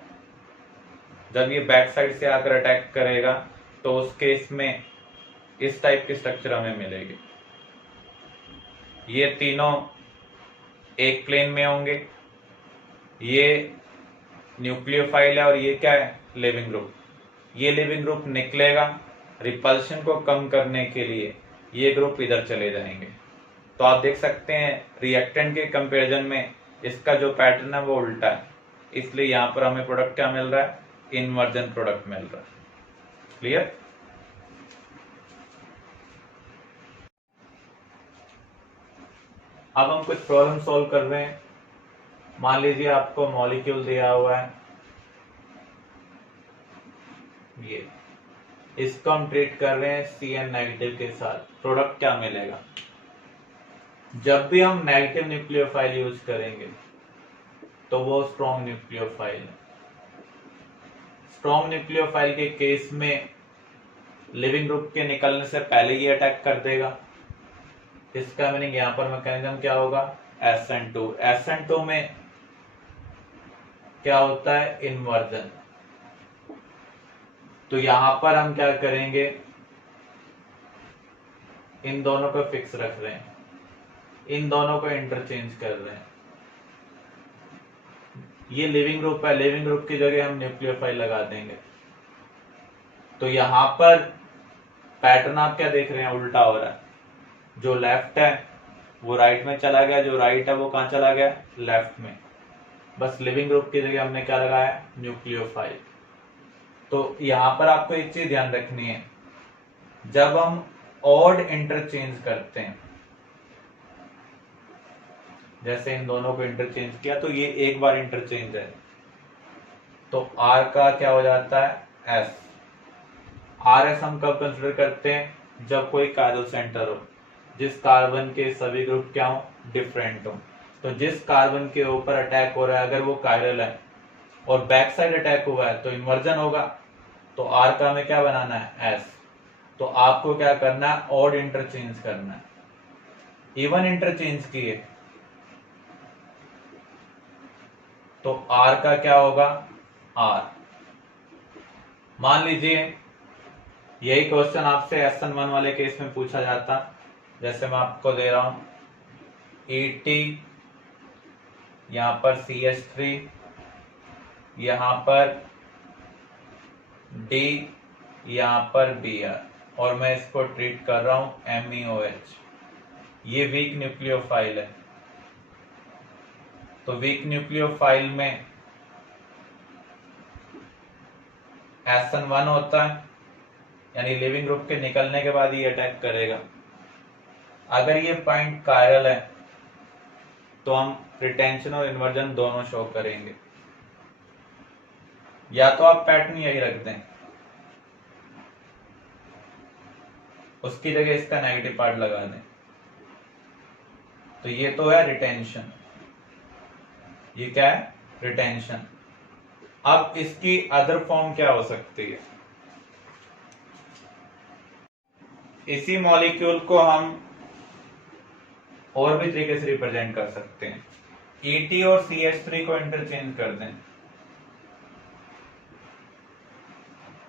जब ये बैक साइड से आकर अटैक करेगा तो उस केस में इस टाइप की स्ट्रक्चर हमें मिलेगी। ये तीनों एक प्लेन में होंगे, ये न्यूक्लियोफाइल है और ये क्या है? Leaving group. ये लिविंग ग्रुप निकलेगा, रिपल्शन को कम करने के लिए ये ग्रुप इधर चले जाएंगे। तो आप देख सकते हैं रिएक्टेंट के कंपैरिजन में इसका जो पैटर्न है वो उल्टा है, इसलिए यहां पर हमें प्रोडक्ट क्या मिल रहा है? इनवर्जन प्रोडक्ट मिल रहा है। क्लियर? अब हम कुछ प्रॉब्लम सॉल्व कर रहे हैं। मान लीजिए आपको मॉलिक्यूल दिया हुआ है ये, इसको हम ट्रीट कर रहे हैं Cn नेगेटिव के साथ। प्रोडक्ट क्या मिलेगा? जब भी हम नेगेटिव न्यूक्लियोफाइल यूज करेंगे तो वो स्ट्रॉन्ग न्यूक्लियोफाइल है। स्ट्रॉन्ग न्यूक्लियोफाइल के केस में लिविंग ग्रुप के निकलने से पहले ही अटैक कर देगा। इसका मीनिंग यहां पर मैकेनिज्म क्या होगा? SN2। SN2 में क्या होता है? इन्वर्जन। तो यहां पर हम क्या करेंगे, इन दोनों को फिक्स रख रहे हैं, इन दोनों को इंटरचेंज कर रहे हैं। ये लिविंग ग्रुप है, लिविंग ग्रुप की जगह हम न्यूक्लियोफाइल लगा देंगे। तो यहां पर पैटर्न आप क्या देख रहे हैं? उल्टा हो रहा है। जो लेफ्ट है वो राइट में चला गया, जो राइट है वो कहां चला गया? लेफ्ट में। बस लिविंग ग्रुप की जगह हमने क्या लगाया? न्यूक्लियोफाइल। तो यहां पर आपको एक चीज ध्यान रखनी है, जब हम ऑड इंटरचेंज करते हैं, जैसे इन दोनों को इंटरचेंज किया तो ये एक बार इंटरचेंज है, तो R का क्या हो जाता है? S। RS हम कब कंसिडर करते हैं? जब कोई कायरल सेंटर हो, जिस कार्बन के सभी ग्रुप क्या हो? डिफरेंट हो। तो जिस कार्बन के ऊपर अटैक हो रहा है अगर वो कायरल है और बैक साइड अटैक हुआ है तो इन्वर्जन होगा। तो R का हमें क्या बनाना है? S। तो आपको क्या करना है? ऑड इंटरचेंज करना है। इवन इंटरचेंज किए तो R का क्या होगा? R। मान लीजिए यही क्वेश्चन आपसे SN1 वाले केस में पूछा जाता, जैसे मैं आपको दे रहा हूं ET, यहां पर CH3, यहां पर D, यहां पर Br, और मैं इसको ट्रीट कर रहा हूं MeOH। ये वीक न्यूक्लियोफाइल है। तो वीक न्यूक्लियोफाइल में SN1 होता है, यानी लिविंग ग्रुप के निकलने के बाद ये अटैक करेगा। अगर ये पॉइंट कायरल है तो हम रिटेंशन और इन्वर्जन दोनों शो करेंगे। या तो आप पैटर्न यही रख दें, उसकी जगह इसका नेगेटिव पार्ट लगा दें। तो ये तो है रिटेंशन, ये क्या है? रिटेंशन। अब इसकी अदर फॉर्म क्या हो सकती है? इसी मॉलिक्यूल को हम और भी तरीके से रिप्रेजेंट कर सकते हैं। ET और CH3 को इंटरचेंज कर दें,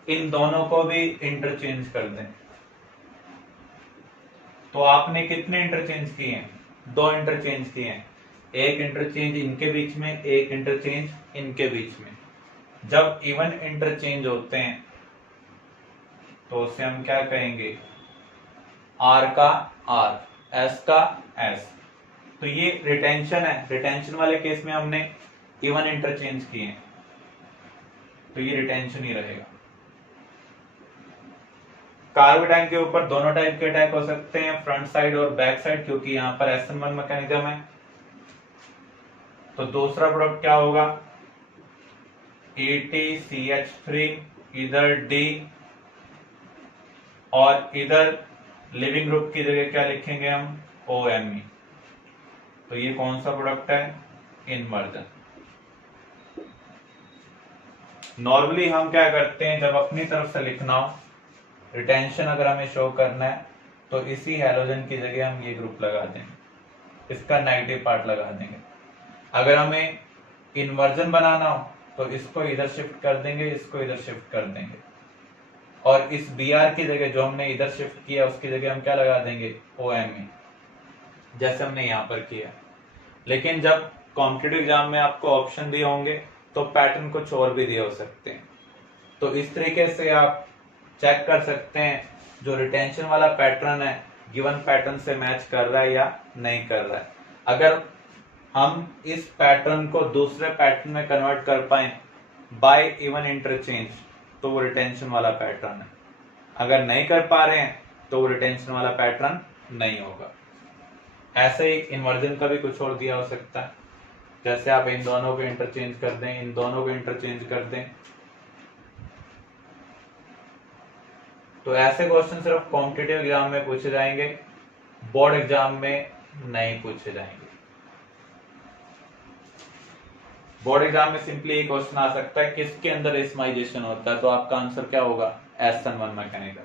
इन दोनों को भी इंटरचेंज कर दें। तो आपने कितने इंटरचेंज किए हैं? 2 इंटरचेंज किए हैं। एक इंटरचेंज इनके बीच में, एक इंटरचेंज इनके बीच में। जब इवन इंटरचेंज होते हैं तो उसे हम क्या कहेंगे? R का R, S का S। तो ये रिटेंशन है। रिटेंशन वाले केस में हमने इवन इंटरचेंज किए हैं, तो ये रिटेंशन ही रहेगा। कार्बोटाइन के ऊपर दोनों टाइप के अटैक हो सकते हैं, फ्रंट साइड और बैक साइड, क्योंकि यहां पर SN1 मैकेनिज्म है। तो दूसरा प्रोडक्ट क्या होगा? ETCH3, इधर D, और इधर लिविंग ग्रुप की जगह क्या लिखेंगे हम? OMe। तो ये कौन सा प्रोडक्ट है? इन्वर्जन। नॉर्मली हम क्या करते हैं, जब अपनी तरफ से लिखना हो, रिटेंशन अगर हमें शो करना है, तो इसी हैलोजन की जगह हम ये ग्रुप लगा देंगे, इसका नेगेटिव पार्ट लगा देंगे। अगर हमें इन्वर्जन बनाना हो तो इसको इधर शिफ्ट कर देंगे, इसको इधर शिफ्ट कर देंगे, और इस Br की जगह जो हमने इधर शिफ्ट किया उसकी जगह हम क्या लगा देंगे? OMe, जैसे हमने यहां पर किया। लेकिन जब कॉम्पिटिटिव एग्जाम में आपको ऑप्शन दिए होंगे तो पैटर्न कुछ और भी दिए हो सकते हैं। तो इस तरीके से आप चेक कर सकते हैं जो रिटेंशन वाला पैटर्न है गिवन पैटर्न से मैच कर रहा है या नहीं कर रहा है। अगर हम इस पैटर्न को दूसरे पैटर्न में कन्वर्ट कर पाए बाय इवन इंटरचेंज, तो वो रिटेंशन वाला पैटर्न है। अगर नहीं कर पा रहे हैं तो वो रिटेंशन वाला पैटर्न नहीं होगा। ऐसे ही इन्वर्जन का भी कुछ और दिया हो सकता है, जैसे आप इन दोनों को इंटरचेंज कर दें, इन दोनों को इंटरचेंज कर दें। तो ऐसे क्वेश्चन सिर्फ कॉम्पिटिटिव एग्जाम में पूछे जाएंगे, बोर्ड एग्जाम में नहीं पूछे जाएंगे। बोर्ड एग्जाम में सिंपली एक क्वेश्चन आ सकता है, किसके अंदर एस्माइजेशन होता है? तो आपका आंसर क्या होगा? SN1 mechanism.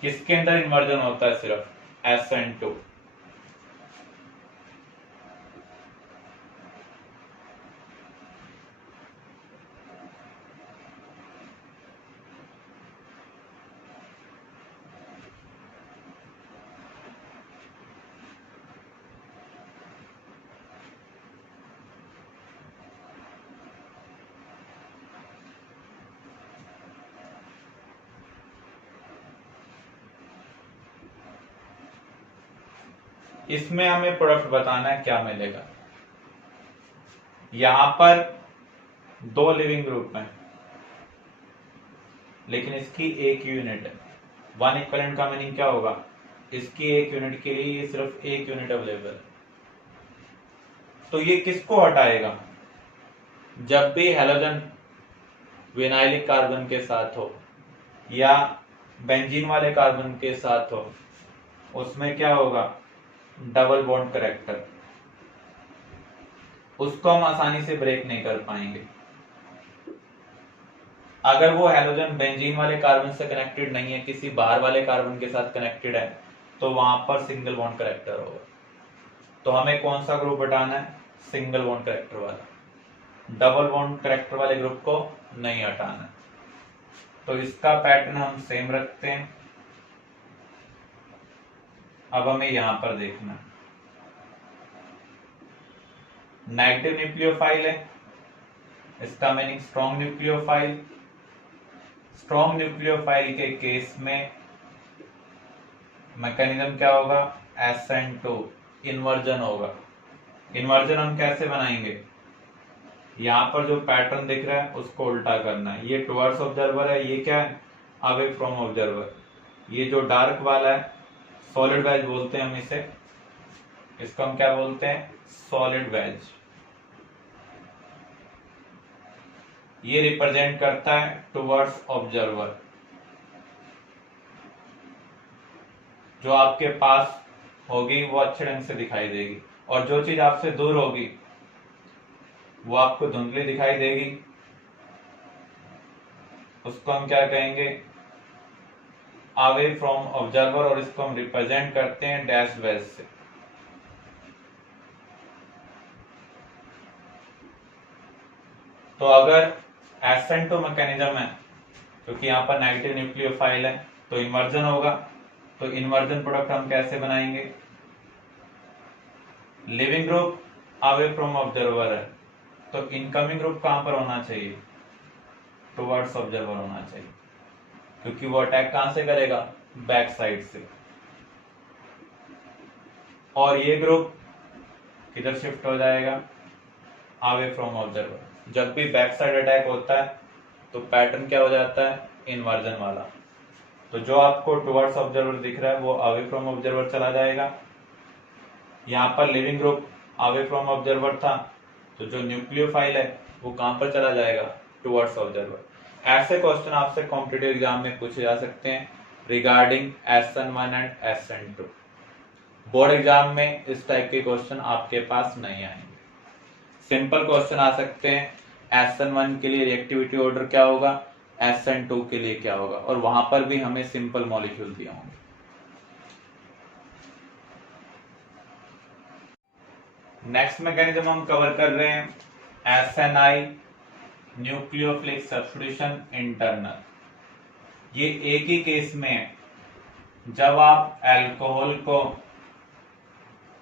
किसके अंदर इन्वर्जन होता है? सिर्फ SN2। इसमें हमें प्रोडक्ट बताना है, क्या मिलेगा। यहां पर 2 लिविंग ग्रुप हैं, लेकिन इसकी एक यूनिट है। 1 इक्विवेलेंट का मीनिंग क्या होगा? इसकी एक यूनिट के लिए सिर्फ एक यूनिट अवेलेबल है। तो ये किसको हटाएगा? जब भी हैलोजन विनाइलिक कार्बन के साथ हो या बेंजीन वाले कार्बन के साथ हो, उसमें क्या होगा? डबल बॉन्ड करेक्टर, उसको हम आसानी से ब्रेक नहीं कर पाएंगे। अगर वो हैलोजन बेंजीन वाले कार्बन से कनेक्टेड नहीं है, किसी बाहर वाले कार्बन के साथ कनेक्टेड है, तो वहां पर सिंगल बॉन्ड करेक्टर होगा। तो हमें कौन सा ग्रुप हटाना है? सिंगल बॉन्ड करेक्टर वाला। डबल बॉन्ड करेक्टर वाले ग्रुप को नहीं हटाना। तो इसका पैटर्न हम सेम रखते हैं। अब हमें यहां पर देखना है, नेगेटिव न्यूक्लियोफाइल है, इसका meaning strong nucleophile. Strong nucleophile के केस में मैकेनिज्म क्या होगा, SN2 इन्वर्जन होगा। इन्वर्जन हम कैसे बनाएंगे, यहाँ पर जो पैटर्न दिख रहा है उसको उल्टा करना है। ये टुवर्ड्स ऑब्जर्वर है, ये क्या है, अवे फ्रॉम ऑब्जर्वर। ये जो डार्क वाला है सॉलिड वेज बोलते हैं हम इसे, इसको हम क्या बोलते हैं, सॉलिड वेज। ये रिप्रेजेंट करता है टुवर्ड्स ऑब्जर्वर। जो आपके पास होगी वो अच्छे ढंग से दिखाई देगी, और जो चीज आपसे दूर होगी वो आपको धुंधली दिखाई देगी, उसको हम क्या कहेंगे, अवे फ्रॉम ऑब्जर्वर। और इसको हम रिप्रेजेंट करते हैं डैश वेज से। तो अगर SN2 मैकेनिज्म है, क्योंकि यहाँ पर नेगेटिव न्यूक्लियोफाइल है, तो इन्वर्जन होगा। तो इन्वर्जन प्रोडक्ट हम कैसे बनाएंगे, leaving group away from observer है, तो इनकमिंग ग्रुप कहां पर होना चाहिए, टुवर्ड्स ऑब्जर्वर होना चाहिए, क्योंकि वो अटैक कहां से करेगा, बैक साइड से। और ये ग्रुप किधर शिफ्ट हो जाएगा, अवे फ्रॉम ऑब्जर्वर। जब भी बैक साइड अटैक होता है तो पैटर्न क्या हो जाता है, इन्वर्जन वाला। तो जो आपको टुवर्ड्स ऑब्जर्वर दिख रहा है वो अवे फ्रॉम ऑब्जर्वर चला जाएगा। यहाँ पर leaving group away from observer था, तो जो न्यूक्लियोफाइल है वो कहां पर चला जाएगा, टुवर्ड्स ऑब्जर्वर। ऐसे क्वेश्चन आपसे कॉम्पिटिटिव एग्जाम में पूछे जा सकते हैं regarding SN1 and SN2। Board exam में इस टाइप के क्वेश्चन आपके पास नहीं आएंगे। सिंपल क्वेश्चन आ सकते हैं, SN1 के लिए रिएक्टिविटी ऑर्डर क्या होगा, SN2 के लिए क्या होगा, और वहां पर भी हमें सिंपल मॉलिक्यूल दिया होंगे। नेक्स्ट मैकेनिज्म हम कवर कर रहे हैं SNI न्यूक्लियोफिलिक सब्स्टिट्यूशन इंटरनल। ये एक ही केस में है, जब आप अल्कोहल को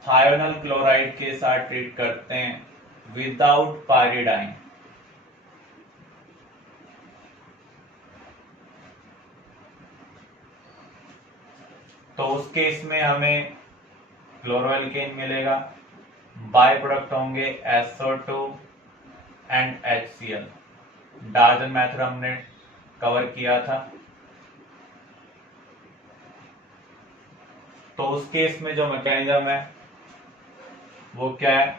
थायोनल क्लोराइड के साथ ट्रीट करते हैं विदाउट पायरिडाइन। तो उस केस में हमें क्लोरोएल्केन मिलेगा, बाय प्रोडक्ट होंगे SO2 एंड HCl। डार्जन मेथड हमने कवर किया था। तो उस केस में जो मैकेनिज्म है वो क्या है,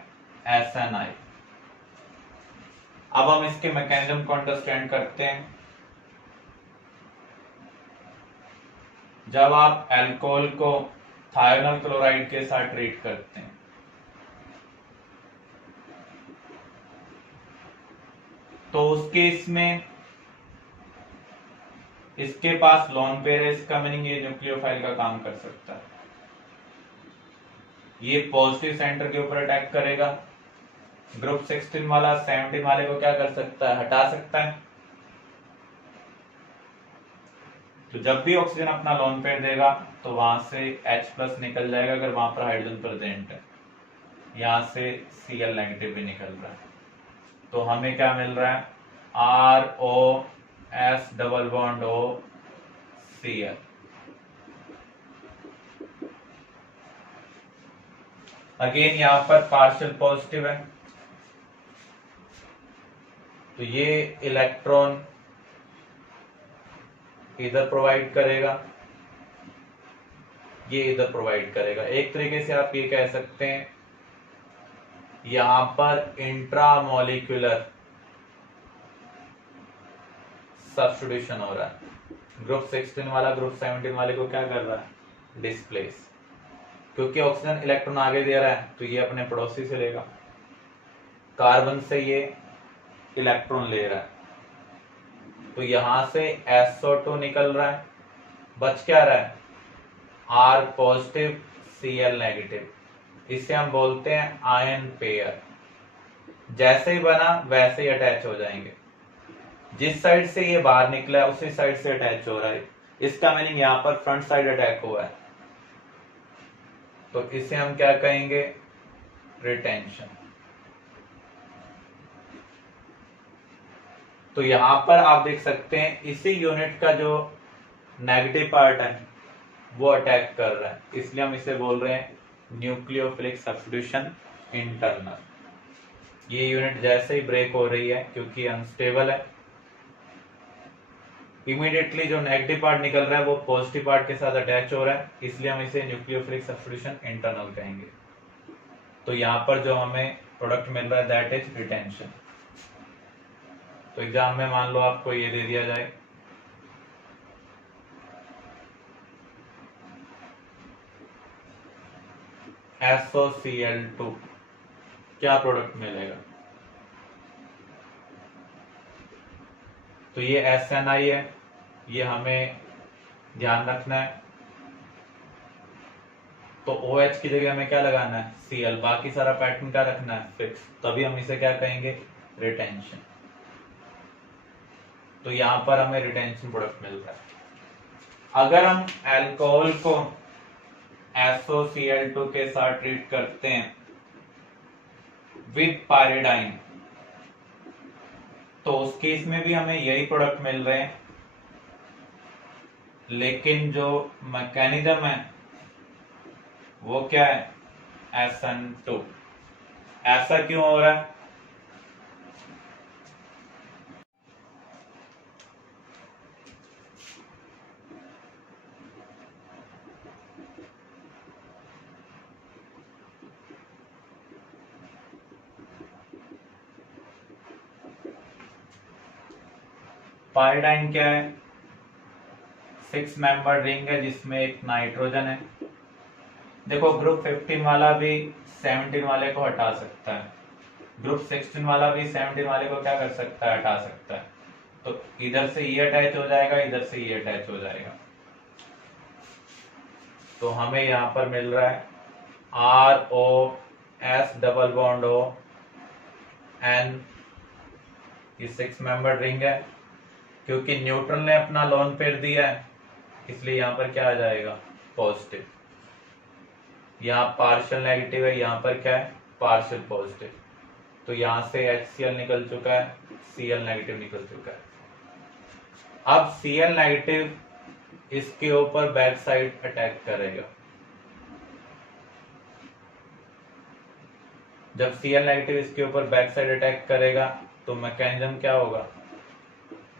SNI। अब हम इसके मैकेनिज्म को अंडरस्टैंड करते हैं। जब आप अल्कोहल को थायोनल क्लोराइड के साथ ट्रीट करते हैं तो उस केस में इसके पास लोन पेयर है, इसका मीनिंग ये न्यूक्लियोफाइल का काम कर सकता है। ये पॉजिटिव सेंटर के ऊपर अटैक करेगा। ग्रुप 16 वाला 17 वाले को क्या कर सकता है, हटा सकता है। तो जब भी ऑक्सीजन अपना लोन पेयर देगा तो वहां से H+ निकल जाएगा अगर वहां पर हाइड्रोजन प्रेजेंट है, यहां से Cl नेगेटिव भी निकल रहा है। तो हमें क्या मिल रहा है, ROS double bond O Cl। Again यहां पर पार्शियल पॉजिटिव है, तो ये इलेक्ट्रॉन इधर प्रोवाइड करेगा, ये इधर प्रोवाइड करेगा। एक तरीके से आप ये कह सकते हैं यहां पर इंट्रामोलिक्यूलर सब्स्टिट्यूशन हो रहा है। ग्रुप 16 वाला ग्रुप 17 वाले को क्या कर रहा है, डिस्प्लेस। क्योंकि ऑक्सीजन इलेक्ट्रॉन आगे दे रहा है तो ये अपने पड़ोसी से लेगा, कार्बन से ये इलेक्ट्रॉन ले रहा है, तो यहां से SO2 निकल रहा है, बच क्या रहा है, R पॉजिटिव Cl नेगेटिव। इसे हम बोलते हैं आयन पेयर। जैसे ही बना वैसे ही अटैच हो जाएंगे, जिस साइड से ये बाहर निकला है उसी साइड से अटैच हो रहा है। इसका मीनिंग यहां पर फ्रंट साइड अटैक हुआ है, तो इसे हम क्या कहेंगे, रिटेंशन। तो यहां पर आप देख सकते हैं इसी यूनिट का जो नेगेटिव पार्ट है वो अटैक कर रहा है, इसलिए हम इसे बोल रहे हैं न्यूक्लियोफिलिक सब्स्टिट्यूशन इंटरनल। ये यूनिट जैसे ही ब्रेक हो रही है क्योंकि अनस्टेबल है, इमीडिएटली जो नेगेटिव पार्ट निकल रहा है वो पॉजिटिव पार्ट के साथ अटैच हो रहा है, इसलिए हम इसे न्यूक्लियोफिलिक सब्स्टिट्यूशन इंटरनल कहेंगे। तो यहां पर जो हमें प्रोडक्ट मिल रहा है दैट इज रिटेंशन। तो एग्जाम में मान लो आपको ये दे दिया जाए SOCl2, क्या प्रोडक्ट मिलेगा? तो ये SNI है, ये हमें ध्यान रखना है। तो OH की जगह हमें क्या लगाना है? Cl। बाकी सारा पैटर्न क्या रखना है? फिक्स। तभी हम इसे क्या कहेंगे? रिटेंशन। तो यहां पर हमें रिटेंशन प्रोडक्ट मिल रहा है। अगर हम अल्कोहल को SOCl2 के साथ ट्रीट करते हैं विद पायरिडाइन, तो उस केस में भी हमें यही प्रोडक्ट मिल रहे हैं, लेकिन जो मैकेनिज्म है वो क्या है? SN2। ऐसा क्यों हो रहा है? पायरिडाइन क्या है? 6 मेंबर रिंग है जिसमें एक नाइट्रोजन है। देखो ग्रुप 15 वाला भी 17 वाले को हटा सकता है, ग्रुप 16 वाला भी 17 वाले को क्या कर सकता है? हटा सकता है। तो इधर से ये अटैच हो जाएगा, इधर से ये अटैच हो जाएगा। तो हमें यहां पर मिल रहा है ROS double bond O N, ये 6 मेंबर रिंग है। क्योंकि न्यूट्रल ने अपना लोन पेयर दिया है इसलिए यहां पर क्या आ जाएगा? पॉजिटिव। यहाँ पार्शियल नेगेटिव है, यहाँ पर क्या है? Partial positive. तो यहां से HCl निकल चुका है, Cl नेगेटिव निकल चुका है। अब Cl नेगेटिव इसके ऊपर बैक साइड अटैक करेगा। जब Cl नेगेटिव इसके ऊपर बैक साइड अटैक करेगा तो मैकेनिज्म क्या होगा?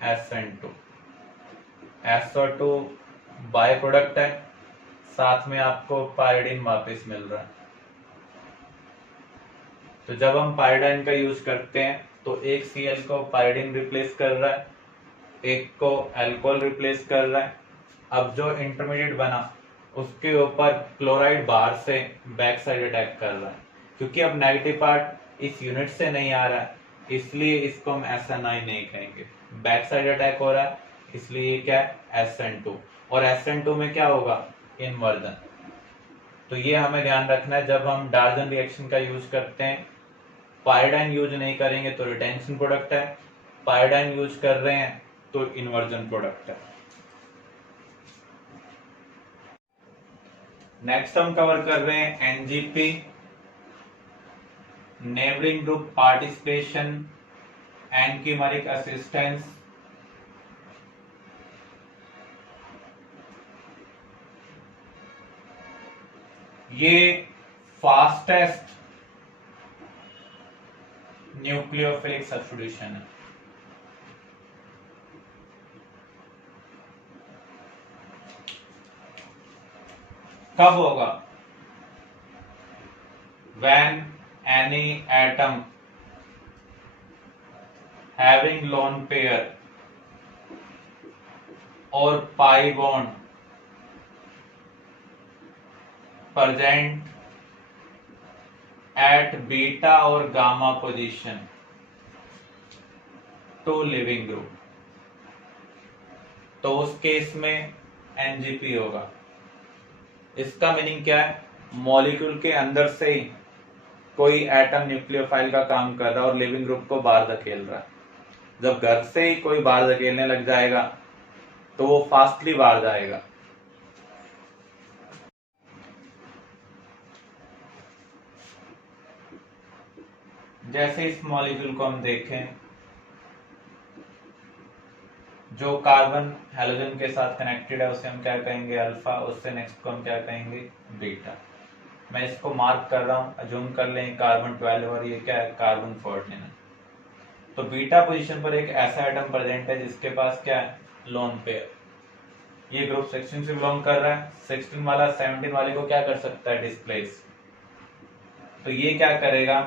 SN2। SO2 बाय प्रोडक्ट है, साथ में आपको पायरिडीन वापस मिल रहा है। तो जब हम पायरिडाइन का यूज करते हैं तो एक Cl को पायरिडीन रिप्लेस कर रहा है, एक को अल्कोहल रिप्लेस कर रहा है। अब जो इंटरमीडिएट बना उसके ऊपर क्लोराइड बाहर से बैक साइड अटैक कर रहा है। क्योंकि अब नेगेटिव पार्ट इस यूनिट से नहीं आ रहा है इसलिए इसको हम SNI नहीं कहेंगे, बैक साइड अटैक हो रहा है इसलिए क्या है? SN2। और SN2 में क्या होगा? इन्वर्जन। तो ये हमें ध्यान रखना है, जब हम डाल्टन रिएक्शन का यूज करते हैं पायरिडाइन यूज नहीं करेंगे तो रिटेंशन प्रोडक्ट है, पायरिडाइन यूज कर रहे हैं तो इन्वर्जन प्रोडक्ट है। नेक्स्ट हम कवर कर रहे हैं NGP, neighbouring group participation, anchimeric assistance. ये फास्टेस्ट न्यूक्लियोफिलिक सब्स्टिट्यूशन है। कब होगा? when any atom having lone pair or pi bond present at beta or gamma position to living group, तो उस केस में NGP होगा। इसका मीनिंग क्या है? मॉलिक्यूल के अंदर से ही कोई एटम न्यूक्लियोफाइल का काम कर रहा है और लिविंग ग्रुप को बाहर धकेल रहा है। जब घर से ही कोई बाहर धकेलने लग जाएगा तो वो फास्टली बाहर जाएगा। जैसे इस मॉलिक्यूल को हम देखें जो कार्बन हेलोजन के साथ कनेक्टेड है उसे हम क्या कहेंगे अल्फा, उससे नेक्स्ट को हम क्या कहेंगे बीटा। मैं इसको मार्क कर रहा हूं, अज्यूम कर लें कार्बन 12 और ये क्या है कार्बन 14 है। तो बीटा पोजीशन पर एक ऐसा एटम प्रेजेंट है जिसके पास क्या है लोन पेयर। ये ग्रुप 16 से बिलोंग कर रहा है, 16 वाला 17 वाले को क्या कर सकता है डिस्प्लेस। तो ये क्या करेगा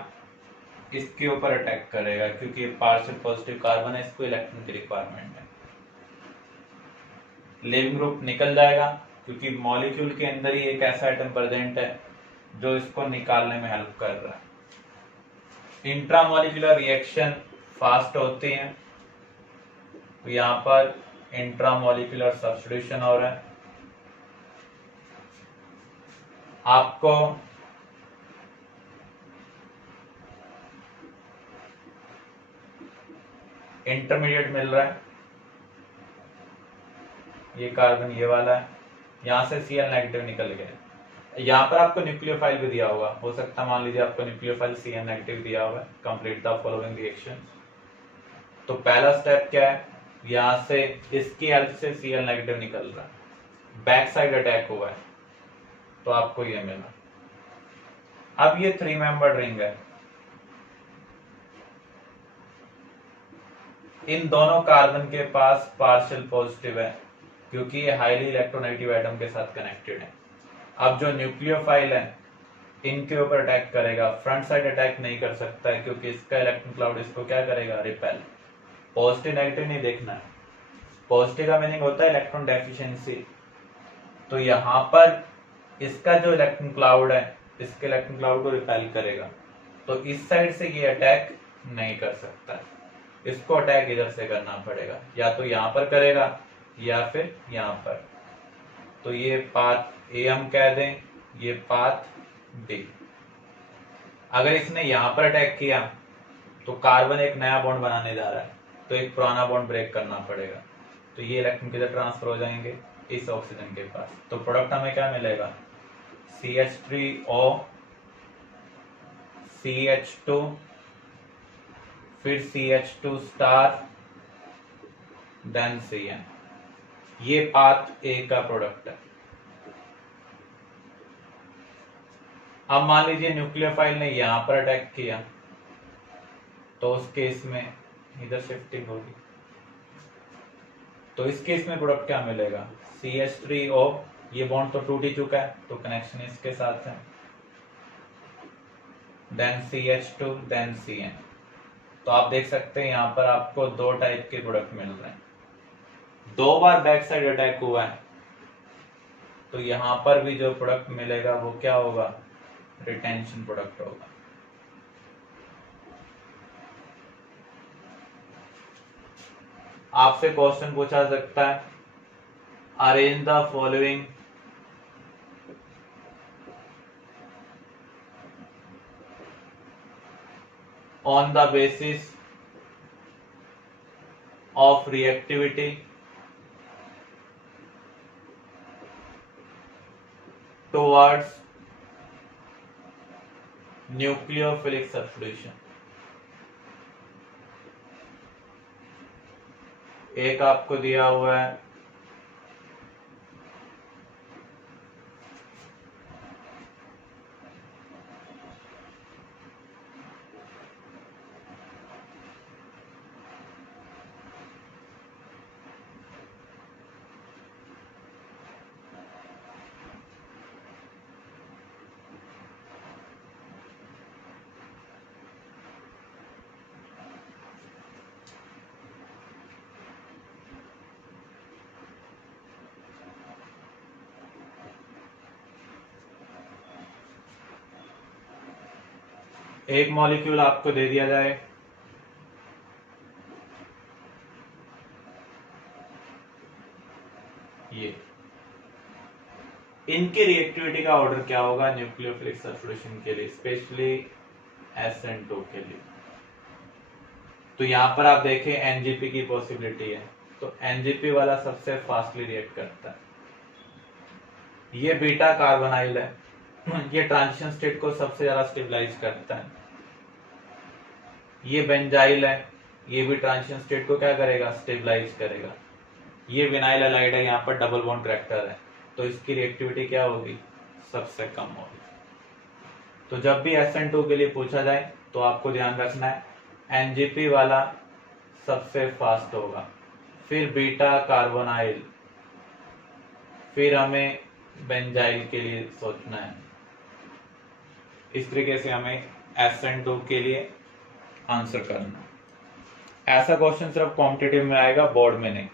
इसके ऊपर अटैक करेगा क्योंकि ये पार्शियल पॉजिटिव कार्बन है, इसको इलेक्ट्रॉन की रिक्वायरमेंट है। लिविंग ग्रुप निकल जाएगा क्योंकि मॉलिक्यूल के अंदर ही एक ऐसा एटम प्रेजेंट है जो इसको निकालने में हेल्प कर रहा है। इंट्रामॉलिक्यूलर रिएक्शन फास्ट होती है, तो यहां पर इंट्रामॉलिक्यूलर सब्स्टिट्यूशन हो रहा है। आपको इंटरमीडिएट मिल रहा है, ये कार्बन ये वाला है, यहां से Cl नेगेटिव निकल गया। यहाँ पर आपको न्यूक्लियोफाइल भी दिया होगा, हो सकता है मान लीजिए आपको न्यूक्लियोफाइल Cl नेगेटिव दिया होगा। Complete the following reaction. तो पहला स्टेप क्या है, यहां से इसकी हेल्प से Cl नेगेटिव निकल रहा है, बैक साइड अटैक हुआ है तो आपको ये मिला। अब ये 3 मेंबर्ड रिंग है, इन दोनों कार्बन के पास पार्शियल पॉजिटिव है क्योंकि ये हाईली इलेक्ट्रोनेगेटिव एटम के साथ कनेक्टेड है। अब जो न्यूक्लियोफाइल है इनके ऊपर अटैक करेगा, फ्रंट साइड अटैक नहीं कर सकता है क्योंकि इसका इलेक्ट्रॉन क्लाउड इसको क्या करेगा रिपेल। पॉजिटिव नेगेटिव नहीं देखना है, पॉजिटिव का मीनिंग होता है इलेक्ट्रॉन डेफिशिएंसी। तो यहाँ पर इसका जो इलेक्ट्रॉन क्लाउड है इसके इलेक्ट्रॉन क्लाउड को रिपेल करेगा, तो इस साइड से ये अटैक नहीं कर सकता, इसको अटैक इधर से करना पड़ेगा, या तो यहाँ पर करेगा या फिर यहाँ पर। तो ये पाथ ए हम कह दें, ये पाथ बी। अगर इसने यहाँ पर अटैक किया तो कार्बन एक नया बॉन्ड बनाने जा रहा है, तो एक पुराना बॉन्ड ब्रेक करना पड़ेगा, तो ये इलेक्ट्रॉन किधर ट्रांसफर हो जाएंगे इस ऑक्सीजन के पास। तो प्रोडक्ट हमें क्या मिलेगा CH3O, CH2, फिर CH2 स्टार, देन Cn। ये पाथ ए का प्रोडक्ट है। अब मान लीजिए न्यूक्लियोफाइल ने यहां पर अटैक किया तो उस केस में इधर शिफ्टिंग होगी, तो इस केस में प्रोडक्ट क्या मिलेगा CH3O, ये बॉन्ड तो टूट ही चुका है तो कनेक्शन इसके साथ है, देन CH2, देन Cn। तो आप देख सकते हैं यहाँ पर आपको 2 टाइप के प्रोडक्ट मिल रहे हैं। 2 बार बैक साइड अटैक हुआ है तो यहाँ पर भी जो प्रोडक्ट मिलेगा वो क्या होगा रिटेंशन प्रोडक्ट होगा। आपसे क्वेश्चन पूछा सकता है arrange the following on the basis of reactivity towards nucleophilic substitution। एक आपको दिया हुआ है एक मॉलिक्यूल आपको दे दिया जाए ये, इनकी रिएक्टिविटी का ऑर्डर क्या होगा न्यूक्लियोफिलिक सब्स्टिट्यूशन के लिए, स्पेशली SN2 के लिए। तो यहां पर आप देखें NGP की पॉसिबिलिटी है, तो NGP वाला सबसे फास्टली रिएक्ट करता है। ये बीटा कार्बोनाइल है, ये ट्रांजिशन स्टेट को सबसे ज्यादा स्टेबलाइज करता है। ये बेंजाइल है, ये भी ट्रांजिशन स्टेट को क्या करेगा स्टेबलाइज करेगा। ये विनाइल हैलाइड है, यहाँ पर डबल बॉन्ड करेक्टर है, तो इसकी रिएक्टिविटी क्या होगी, सबसे कम होगी। तो जब भी SN2 के लिए पूछा जाए तो आपको ध्यान रखना है NGP वाला सबसे फास्ट होगा, फिर बीटा कार्बोनाइल, फिर हमें बेंजाइल के लिए सोचना है। इस तरीके से हमें SN2 के लिए आंसर करना है। ऐसा क्वेश्चन सिर्फ कॉम्पिटिटिव में आएगा, बोर्ड में नहीं।